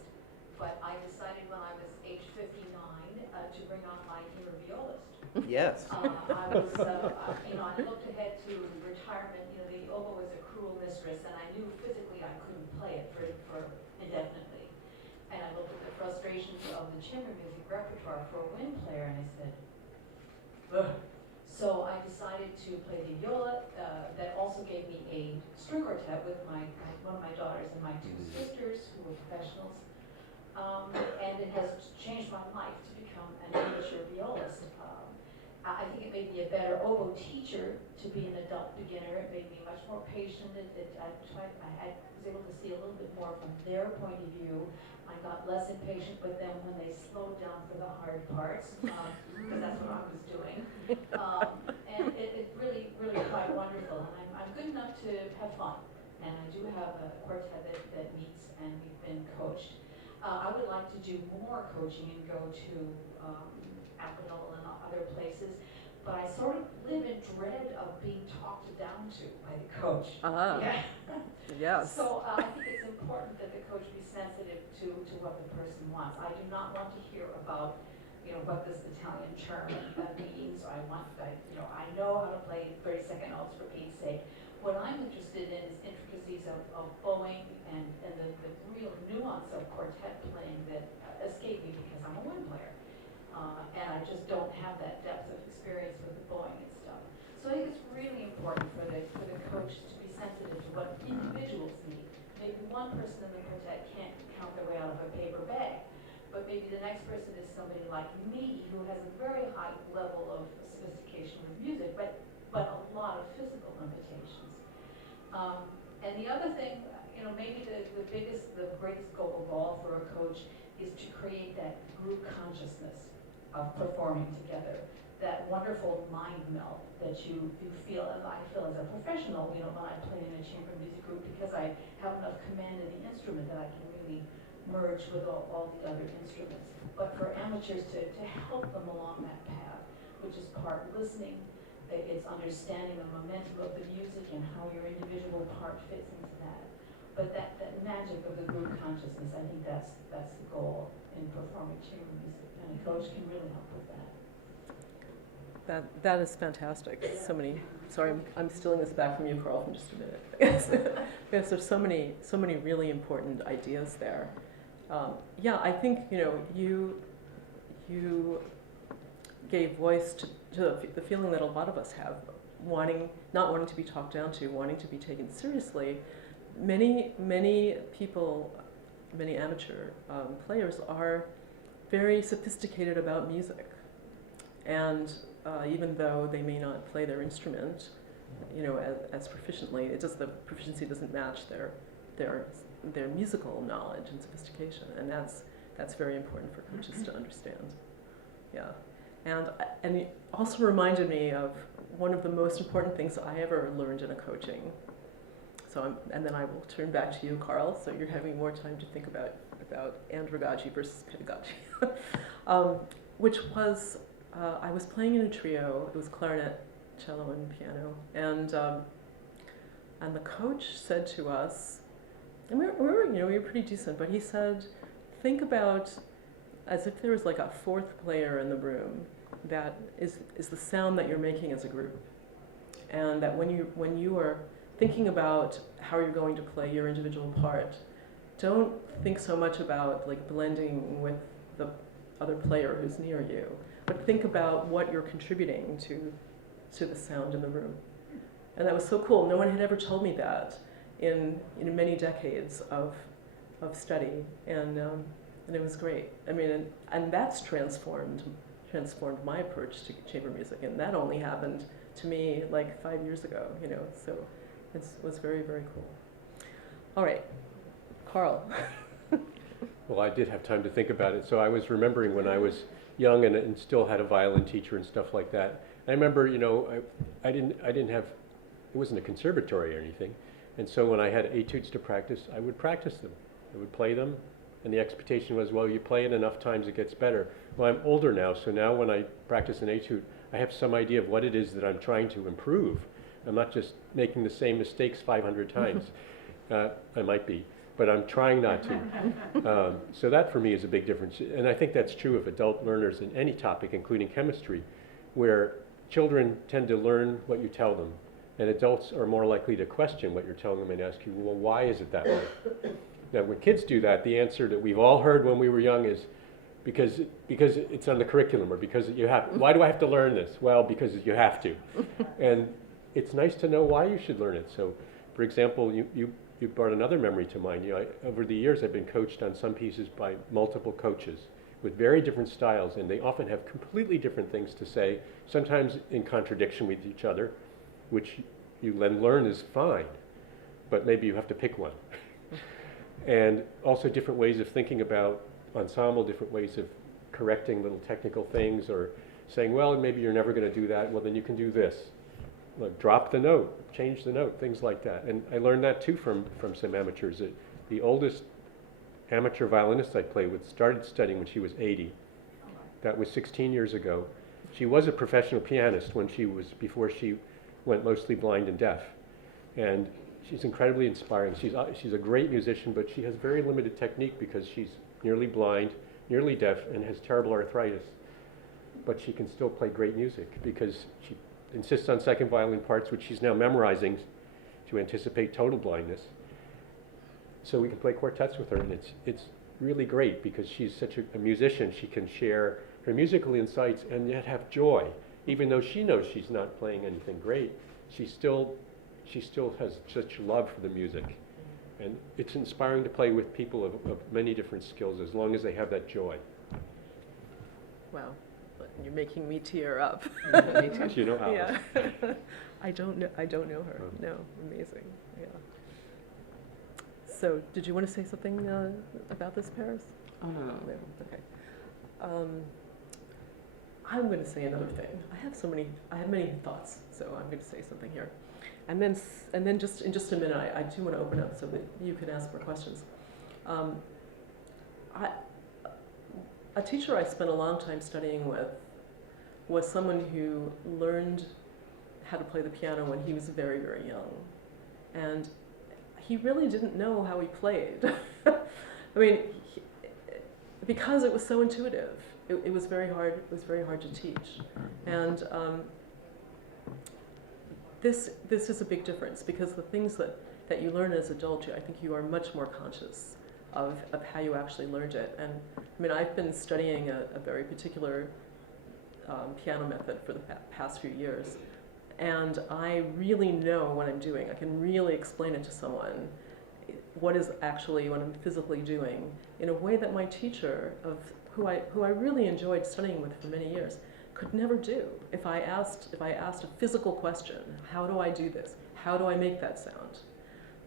but I decided when I was age 59 to bring on my inner violist. Yes. I was, I looked ahead to retirement. You know, the oboe is a cruel mistress, and I knew physically I couldn't play it for indefinitely. And I looked at the frustrations of the chamber music repertoire for a wind player, and I said, ugh. So I decided to play the viola. That also gave me a string quartet with one of my daughters and my 2 sisters who were professionals. And it has changed my life to become an amateur violist. I think it made me a better oboe teacher to be an adult beginner. It made me much more patient. I was able to see a little bit more from their point of view. I got less impatient with them when they slowed down for the hard parts, because that's what I was doing. And it's really, really quite wonderful. And I'm good enough to have fun. And I do have a quartet that meets, and we've been coached. I would like to do more coaching and go to Apple and other places, but I sort of live in dread of being talked down to by the coach. Yeah. Yes. So I think it's important that the coach be sensitive to what the person wants. I do not want to hear about, what this Italian term means. I know how to play 32nd notes for Pete's sake. What I'm interested in is intricacies of bowing and the real nuance of quartet playing that escape me because I'm a wind player. And I just don't have that depth of experience with the bowing. one person in the quartet can't count their way out of a paper bag, but maybe the next person is somebody like me who has a very high level of sophistication with music, but a lot of physical limitations. And the other thing, maybe the greatest goal of all for a coach is to create that group consciousness of performing together, that wonderful mind melt that you feel, and I feel as a professional, when I play in a chamber music group, because I have enough command of the instrument that I can really merge with all the other instruments. But for amateurs to help them along that path, which is part listening, it's understanding the momentum of the music and how your individual part fits into that. But that magic of the group consciousness, I think that's the goal in performing chamber music, and a coach can really help with that. That is fantastic. So many. Sorry, I'm stealing this back from you, Karl, for just a minute. Yes, there's so many really important ideas there. Yeah, I think you gave voice to the feeling that a lot of us have, not wanting to be talked down to, wanting to be taken seriously. Many people, many amateur players are very sophisticated about music, and even though they may not play their instrument, as proficiently, the proficiency doesn't match their musical knowledge and sophistication, and that's very important for coaches to understand. Yeah, and it also reminded me of one of the most important things I ever learned in a coaching. And then I will turn back to you, Karl, so you're having more time to think about andragogy versus pedagogy, which was, I was playing in a trio. It was clarinet, cello, and piano, and the coach said to us, and we were pretty decent, but he said, think about as if there was like a fourth player in the room that is the sound that you're making as a group, and that when you are thinking about how you're going to play your individual part, don't think so much about like blending with the other player who's near you, but think about what you're contributing to the sound in the room. And that was so cool. No one had ever told me that in many decades of study, and it was great. I mean, and that's transformed my approach to chamber music, and that only happened to me like 5 years ago. So. It was very, very cool. All right, Karl. Well, I did have time to think about it. So I was remembering when I was young and still had a violin teacher and stuff like that. I remember, I didn't have, it wasn't a conservatory or anything. And so when I had etudes to practice, I would practice them. I would play them. And the expectation was, well, you play it enough times, it gets better. Well, I'm older now, so now when I practice an etude, I have some idea of what it is that I'm trying to improve. I'm not just making the same mistakes 500 times. I might be, but I'm trying not to. So that for me is a big difference. And I think that's true of adult learners in any topic, including chemistry, where children tend to learn what you tell them, and adults are more likely to question what you're telling them and ask you, well, why is it that way? Now, when kids do that, the answer that we've all heard when we were young is because it's on the curriculum, or because you have. Why do I have to learn this? Well, because you have to. And it's nice to know why you should learn it. So, for example, you brought another memory to mind. Over the years, I've been coached on some pieces by multiple coaches with very different styles, and they often have completely different things to say, sometimes in contradiction with each other, which you then learn is fine, but maybe you have to pick one. And also different ways of thinking about ensemble, different ways of correcting little technical things, or saying, well, maybe you're never going to do that, well, then you can do this. Like, drop the note, change the note, things like that. And I learned that too from some amateurs. The oldest amateur violinist I played with started studying when she was 80. That was 16 years ago. She was a professional pianist before she went mostly blind and deaf. And she's incredibly inspiring. She's a great musician, but she has very limited technique because she's nearly blind, nearly deaf, and has terrible arthritis. But she can still play great music because she insists on second violin parts, which she's now memorizing to anticipate total blindness. So we can play quartets with her, and it's really great because she's such a musician. She can share her musical insights and yet have joy. Even though she knows she's not playing anything great, she still has such love for the music. And it's inspiring to play with people of many different skills as long as they have that joy. Wow, you're making me tear up. Me too. You know Alice. Yeah. I don't know her. Oh. No, amazing. Yeah. So, did you want to say something about this, Paris? Oh, no. No. Okay. I'm going to say another thing. I have many thoughts, so I'm going to say something here. And then just in just a minute, I do want to open up so that you can ask more questions. A teacher I spent a long time studying with was someone who learned how to play the piano when he was very, very young. And he really didn't know how he played. I mean, because it was so intuitive. It was very hard. It was very hard to teach. And this is a big difference, because the things that you learn as adults, I think you are much more conscious of how you actually learned it. And I mean, I've been studying a very particular piano method for the past few years, and I really know what I'm doing. I can really explain it to someone, what I'm physically doing, in a way that my teacher, who I really enjoyed studying with for many years, could never do. If I asked a physical question, how do I do this? How do I make that sound?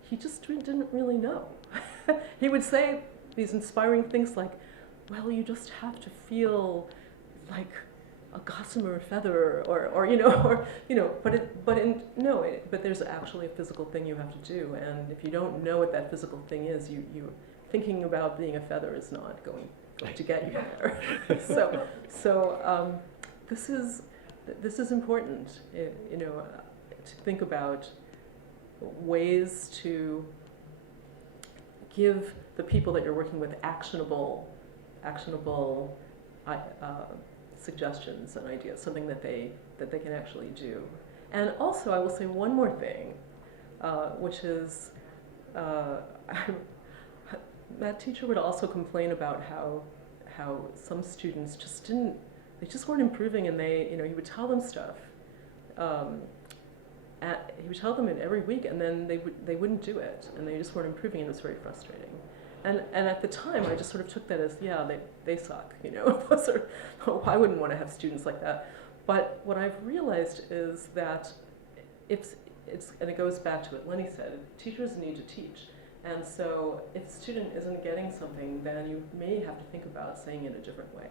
He just didn't really know. He would say these inspiring things like, well, you just have to feel like a gossamer feather, but there's actually a physical thing you have to do, and if you don't know what that physical thing is, you thinking about being a feather is not going to get you there. So this is important, to think about ways to give the people that you're working with actionable suggestions and ideas, something that they can actually do. And also, I will say one more thing, which is that teacher would also complain about how some students just weren't improving, and he would tell them stuff. He would tell them it every week, and then they wouldn't do it, and they just weren't improving, and it was very frustrating. And at the time, I just sort of took that as, yeah, they suck, I wouldn't want to have students like that. But what I've realized is that and it goes back to what Lenny said, teachers need to teach. And so if a student isn't getting something, then you may have to think about saying it a different way.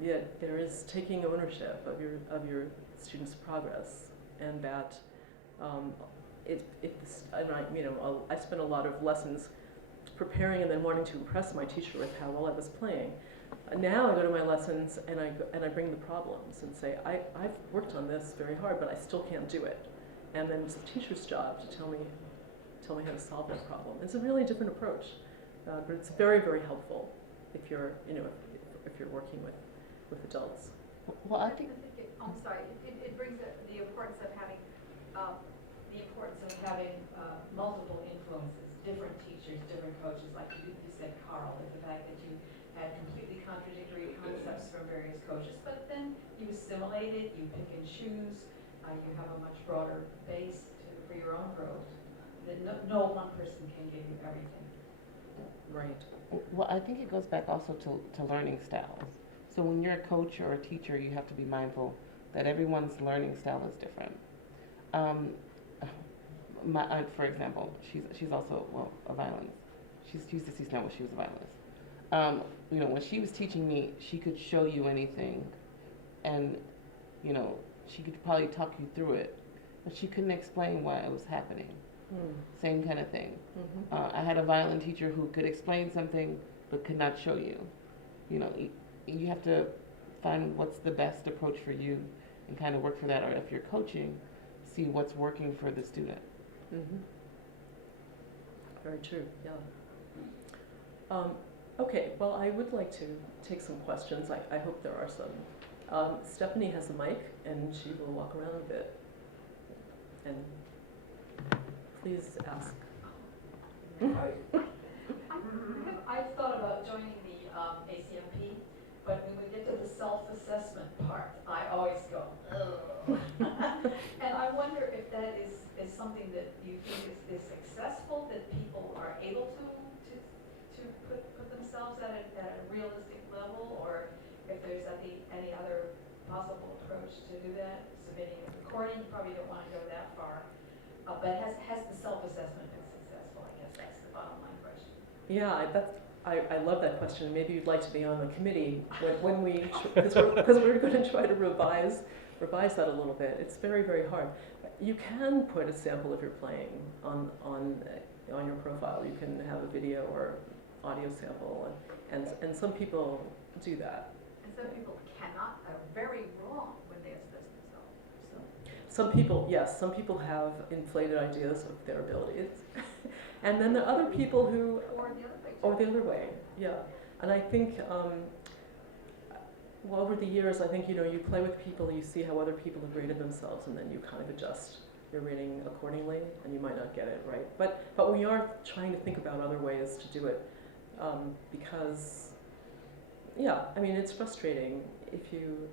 Yet there is taking ownership of your students' progress, and that I spent a lot of lessons preparing and then wanting to impress my teacher with how well I was playing. Now I go to my lessons and I bring the problems and say, I've worked on this very hard, but I still can't do it. And then it's the teacher's job to tell me how to solve that problem. It's a really different approach, but it's very, very helpful if you're working with adults. Well, I think I'm sorry, it brings up the importance of having multiple influences, different teachers, different coaches, like you said, Karl, the fact that you had completely contradictory concepts from various coaches, but then you assimilate it, you pick and choose, you have a much broader base for your own growth. That no one person can give you everything. Right. Well, I think it goes back also to learning styles. So when you're a coach or a teacher, you have to be mindful that everyone's learning style is different. My aunt, for example, she's also a violinist. She's deceased now, but she was a violinist. When she was teaching me, she could show you anything, and she could probably talk you through it, but she couldn't explain why it was happening. Same kind of thing. Mm-hmm. I had a violin teacher who could explain something but could not show you. You have to find what's the best approach for you and kind of work for that. Or if you're coaching, see what's working for the student. Mm-hmm. Very true. Yeah. Okay. Well, I would like to take some questions. I hope there are some. Stephanie has a mic, and she will walk around a bit. And please ask. I've thought about joining the ACMP, but when we get to the self-assessment part, I always go, ugh. And I wonder if that is something that you think is successful, that people are able to put themselves at a realistic level, or if there's any other possible approach to do that, submitting a recording, you probably don't want to go that far. But has the self-assessment been successful? I guess that's the bottom line question. Yeah, I love that question. Maybe you'd like to be on the committee when we, because we're going to try to revise that a little bit. It's very, very hard. You can put a sample of your playing on your profile. You can have a video or audio sample, and some people do that. And some people cannot, are very wrong when they assess themselves. So. Some people, yes, some people have inflated ideas of their abilities. And then there are other people who, Or the other way. or the other way, yeah. And I think, well, over the years, I think, you play with people, you see how other people have rated themselves, and then you kind of adjust your rating accordingly, and you might not get it right. But we are trying to think about other ways to do it, because, yeah, I mean, it's frustrating if you're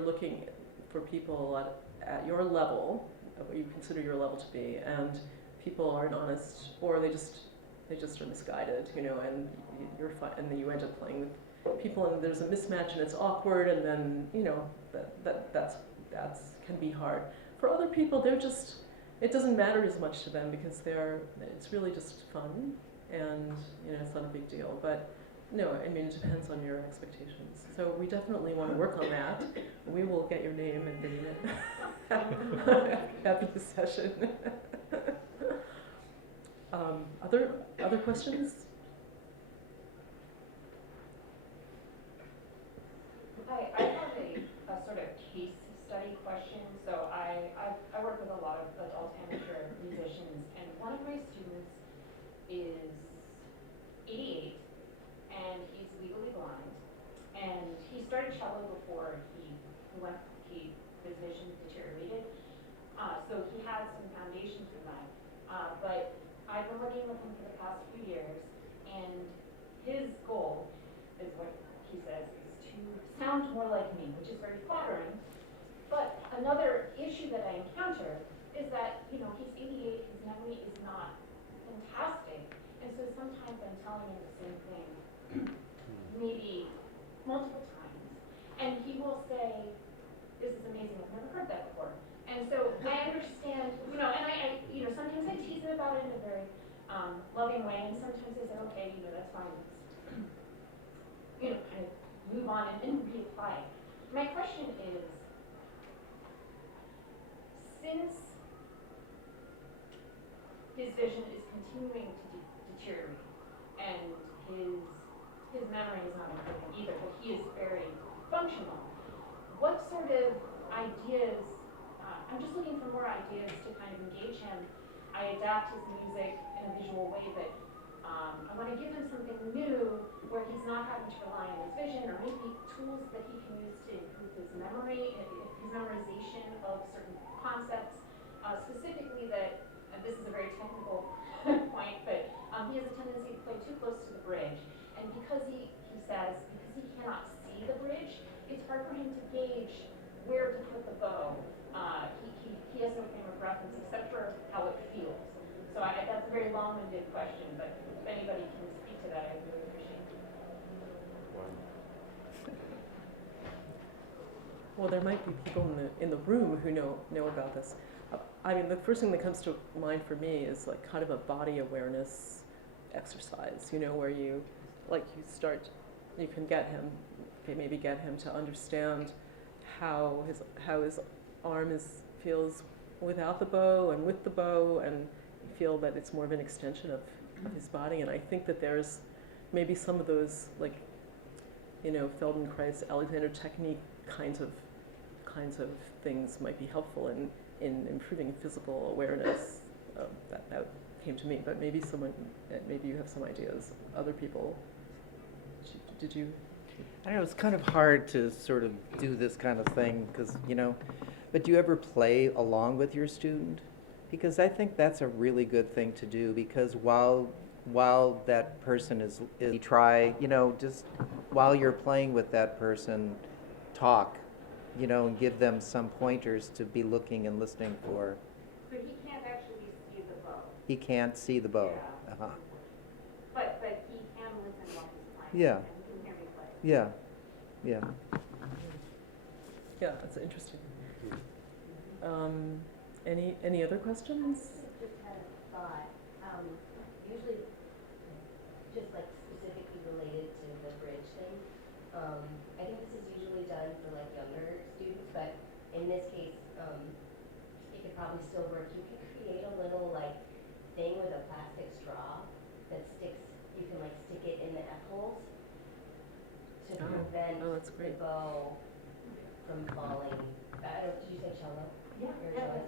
looking for people at your level, of what you consider your level to be, and people aren't honest, or they just are misguided, and and then you end up playing with people, and there's a mismatch, and it's awkward, and then that's can be hard. For other people, it doesn't matter as much to them because it's really just fun, and it's not a big deal. But no, I mean, it depends on your expectations. So we definitely want to work on that. We will get your name and name it after the session. Other questions? Hi, I have a sort of case study question. So I work with a lot of adult amateur musicians, and one of my students is 88, and he's legally blind, and he started cello before his vision deteriorated. So he had some foundations in that, but I've been working with him for the past few years, and his goal is what he says is to sound more like me, which is very flattering. But another issue that I encounter is that, he's 88, his memory is not fantastic, and so sometimes I'm telling him the same thing, maybe multiple times, and he will say, "This is amazing, I've never heard that before." And so I understand, and I sometimes I tease him about it in a very loving way, and sometimes I say, okay, that's fine. Kind of move on and reapply. My question is, since his vision is continuing to deteriorate, and his memory is not improving either, but he is very functional, what sort of ideas, I'm just looking for more ideas to kind of engage him. I adapt his music in a visual way, but I want to give him something new where he's not having to rely on his vision, or maybe tools that he can use to improve his memory, his memorization of certain concepts. Specifically that, and this is a very technical point, but he has a tendency to play too close to the bridge. And because he says, because he cannot see the bridge, it's hard for him to gauge where to put the bow. He has no frame of reference except for how it feels. So that's a very long-winded question, but if anybody can speak to that, I would really appreciate it. Well, there might be people in the room who know about this. I mean, the first thing that comes to mind for me is like kind of a body awareness exercise, where you can maybe get him to understand how his arm feels without the bow and with the bow, and feel that it's more of an extension of his body. And I think that there's maybe some of those, like, Feldenkrais, Alexander technique kinds of things might be helpful in improving physical awareness. That came to me, but maybe you have some ideas. Other people, did you? I don't know, it's kind of hard to sort of do this kind of thing because, but do you ever play along with your student? Because I think that's a really good thing to do, because while that person is try, just while you're playing with that person, talk you know, and give them some pointers to be looking and listening for. So he can't actually see the bow, He can't see the bow. Yeah. Uh-huh. but he can listen while he's playing. Yeah. And he can hear me play. Yeah, yeah. Yeah, that's interesting. Any other questions? Just had a thought, usually just like specifically related to the bridge thing. I think this is usually done for like younger students, but in this case, it could probably still work. You could create a little like thing with a plastic straw that sticks, you can like stick it in the F holes to prevent that's the great. bow from falling. I don't, did you say cello? Yeah, Or yeah. cello?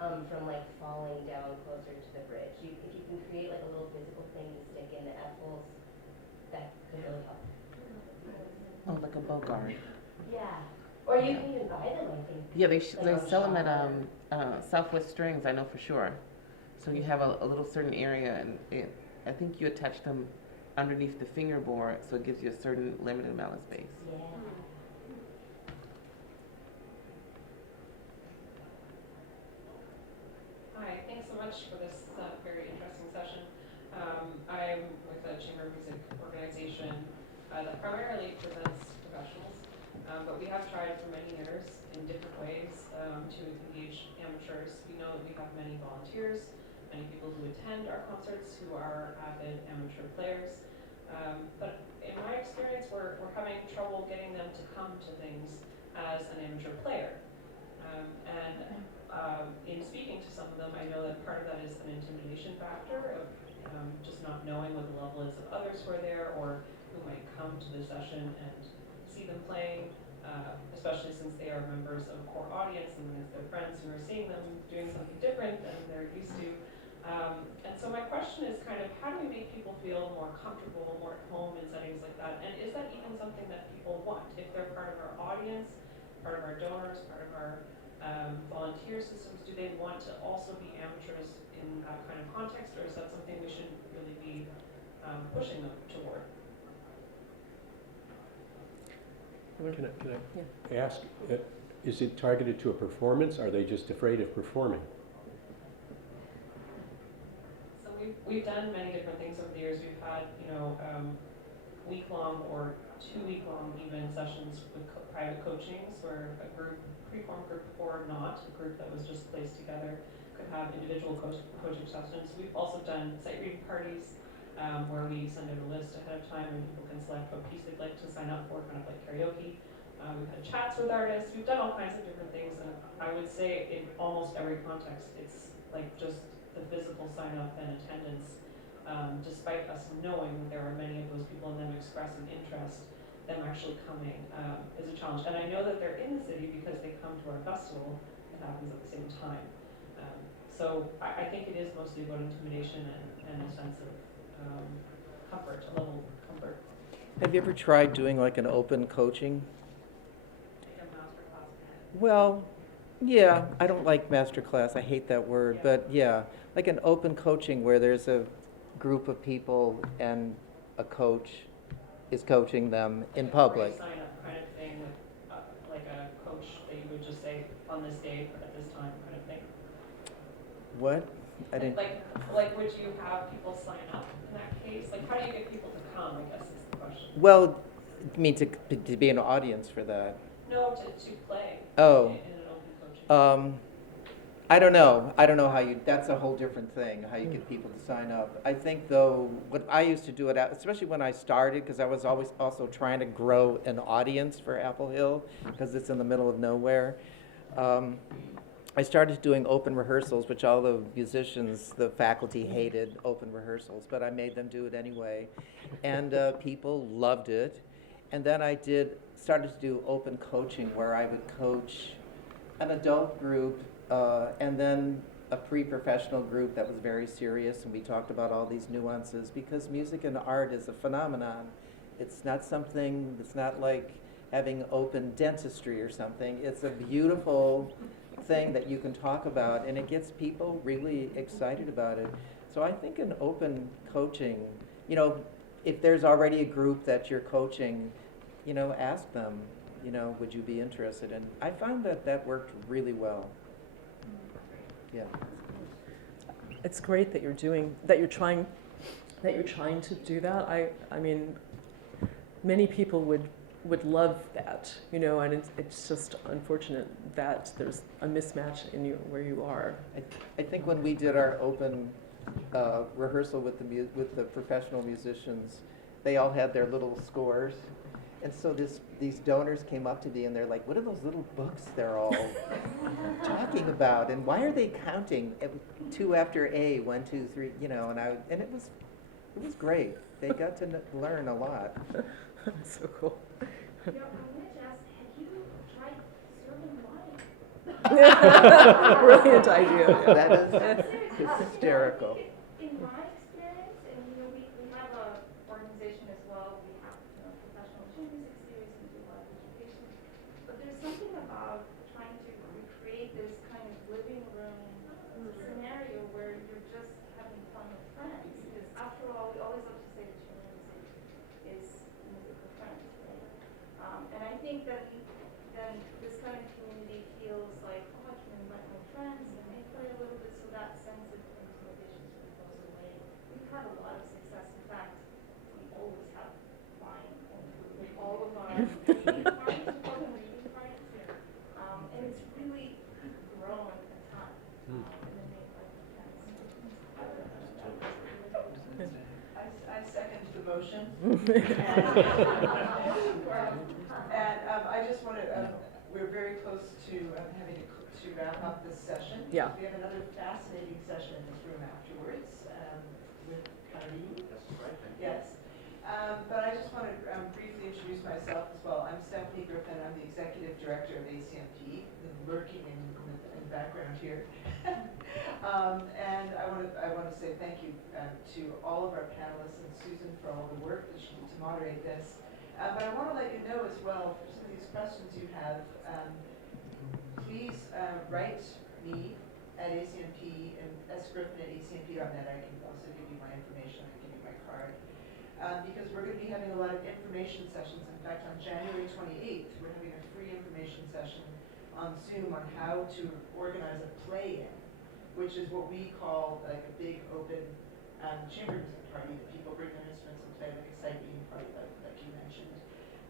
From like falling down closer to the bridge. If you can create like a little physical thing to stick in the F holes, that could really help. Oh, like a bow guard. Yeah. Or you can even buy them, I think. Yeah, they Like on sell them Shopper. at Southwest Strings, I know for sure. So you have a little certain area, and I think you attach them underneath the fingerboard, so it gives you a certain limited amount of space. Yeah. Hi, thanks so much for this very interesting session. I'm with a chamber music organization that primarily presents professionals, but we have tried for many years in different ways to engage amateurs. We know that we have many volunteers, many people who attend our concerts who are avid amateur players. But in my experience, we're having trouble getting them to come to things as an amateur player. In speaking to some of them, I know that part of that is an intimidation factor of just not knowing what the level is of others who are there or who might come to the session and see them playing, especially since they are members of a core audience and it's their friends who are seeing them doing something different than they're used to. And so my question is kind of how do we make people feel more comfortable, more at home in settings like that? And is that even something that people want? If they're part of our audience, part of our donors, part of our volunteer systems, do they want to also be amateurs in that kind of context, or is that something we should really be pushing them toward? Can I ask, is it targeted to a performance? Are they just afraid of performing? So we've done many different things over the years. We've had, week-long or 2-week-long even sessions with private coachings where a pre-formed group or not, a group that was just placed together could have individual coaching sessions. We've also done sight reading parties where we send out a list ahead of time and people can select what piece they'd like to sign up for, kind of like karaoke. We've had chats with artists. We've done all kinds of different things, and I would say in almost every context, it's like just the physical sign-up and attendance. Despite us knowing that there are many of those people and them expressing interest, them actually coming is a challenge. And I know that they're in the city because they come to our festival. It happens at the same time. So I think it is mostly about intimidation and a sense of comfort, a level of comfort. Have you ever tried doing like an open coaching? Like a master class. Well, yeah, I don't like master class. I hate that word, Yeah. but yeah, like an open coaching where there's a group of people and a coach is coaching them in public. Sign up kind of thing with like a coach that you would just say on this day at this time kind of thing. What? I didn't. Like would you have people sign up in that case? Like how do you get people to come, I guess is the question. Well, I mean to be an audience for that. No, to play Oh. in an open coaching. I don't know. I don't know how you, that's a whole different thing, how you get people to sign up. I think though, what I used to do it, especially when I started, because I was always also trying to grow an audience for Apple Hill, because it's in the middle of nowhere. I started doing open rehearsals, which all the musicians, the faculty hated open rehearsals, but I made them do it anyway. And people loved it. And then I started to do open coaching where I would coach an adult group and then a pre-professional group that was very serious, and we talked about all these nuances because music and art is a phenomenon. It's not something, it's not like having open dentistry or something. It's a beautiful thing that you can talk about, and it gets people really excited about it. So I think an open coaching, if there's already a group that you're coaching, ask them, you know, would you be interested? And I found that that worked really well. Yeah. It's great that you're trying to do that. I mean, many people would love that, you know, and it's just unfortunate that there's a mismatch in where you are. I think when we did our open rehearsal with the professional musicians, they all had their little scores. And so these donors came up to me and they're like, what are those little books they're all talking about? And why are they counting 2 after A, 1, 2, 3, you know, and it was great. They got to learn a lot. That's so cool. Yeah, I wanted to ask, have you tried serving wine? Brilliant idea. Yeah. That is hysterical. In my experience, and you know, we have a organization as well. We have professional music series and do a lot of education. But there's something about trying to recreate this kind of living room scenario where you're just having fun with friends. Because after all, we always love to say that chamber music is music for friends, right? And I think that then this kind of community feels like, oh, I can invite my friends and they play a little bit, so that sense of intimidation sort of goes away. We've had a lot of success. In fact, we always have wine and food with all of our reading parties, we call them reading parties. And it's really grown a ton in the neighborhood. I second the motion. And I just want to, we're very close to having to wrap up this session. Yeah. We have another fascinating session in this room afterwards with Karl. Yes. But I just want to briefly introduce myself as well. I'm Stephanie Griffin. I'm the Executive Director of ACMP, lurking in the background here. And I want to say thank you to all of our panelists and Susan for all the work that she did to moderate this. But I want to let you know as well, for some of these questions you have, please write me at ACMP and sgriffin@acmp.net. I can also give you my information. I can give you my card. Because we're going to be having a lot of information sessions. In fact, on January 28th, we're having a free information session on Zoom on how to organize a play-in, which is what we call like a big open chamber music party that people bring their instruments and play, like a site meeting party like you mentioned.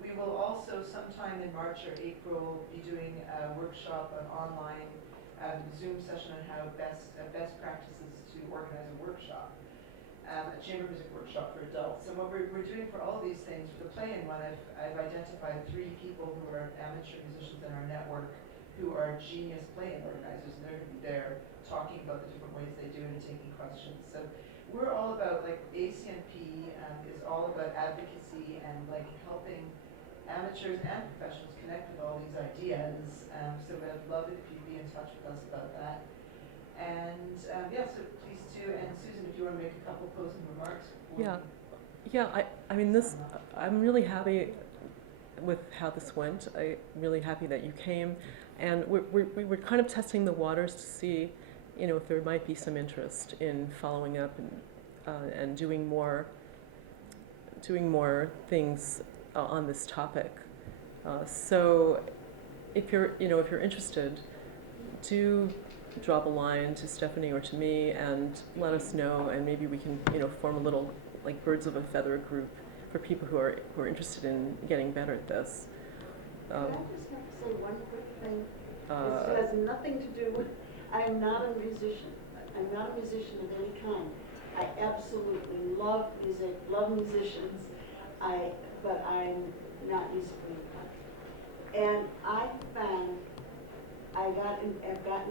We will also sometime in March or April be doing a workshop, an online Zoom session on how best practices to organize a workshop. A chamber music workshop for adults. And what we're doing for all of these things, for the play-in one, I've identified 3 people who are amateur musicians in our network who are genius play-in organizers, and they're going to be there talking about the different ways they do it and taking questions. So we're all about, like, ACMP is all about advocacy and like helping amateurs and professionals connect with all these ideas. So I'd love it if you'd be in touch with us about that. And yeah, so please too. And Susan, if you want to make a couple closing remarks. I mean, I'm really happy with how this went. I'm really happy that you came, and we were kind of testing the waters to see, you know, if there might be some interest in following up and doing more things on this topic. So if you're interested, do drop a line to Stephanie or to me and let us know, and maybe we can, you know, form a little, like, birds of a feather group for people who are interested in getting better at this. Can I just have to say one quick thing? This has nothing to do with, I am not a musician. I'm not a musician of any kind. I absolutely love music, love musicians, but I'm not musically inclined. And I found I've gotten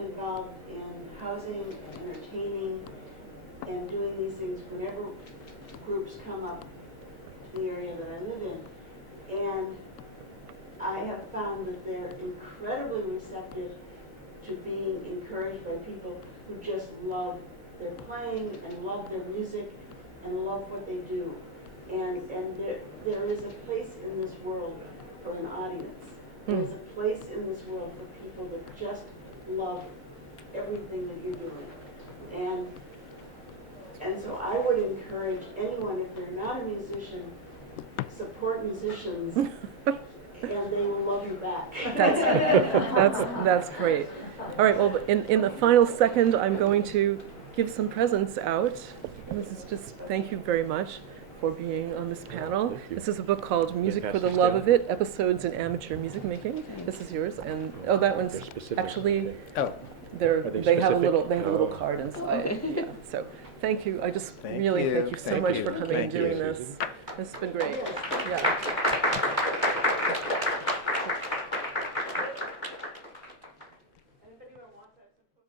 involved in housing and entertaining and doing these things whenever groups come up to the area that I live in. And I have found that they're incredibly receptive to being encouraged by people who just love their playing and love their music and love what they do. And there is a place in this world for an audience. There's a place in this world for people that just love everything that you're doing. And so I would encourage anyone, if they're not a musician, support musicians and they will love you that. That's great. All right, well, in the final second, I'm going to give some presents out. This is just, thank you very much for being on this panel. Thank you. This is a book called Music pass for the this Love down? of It, Episodes in Amateur Music Making. This is yours, and, oh, that one's They're specific. actually, Oh, they're, Are they they have a little, specific? they have a little Oh. card inside, yeah, so, thank you, I just Thank really you. thank you so Thank much you. for coming and Thank you, doing this. This has been great, yeah.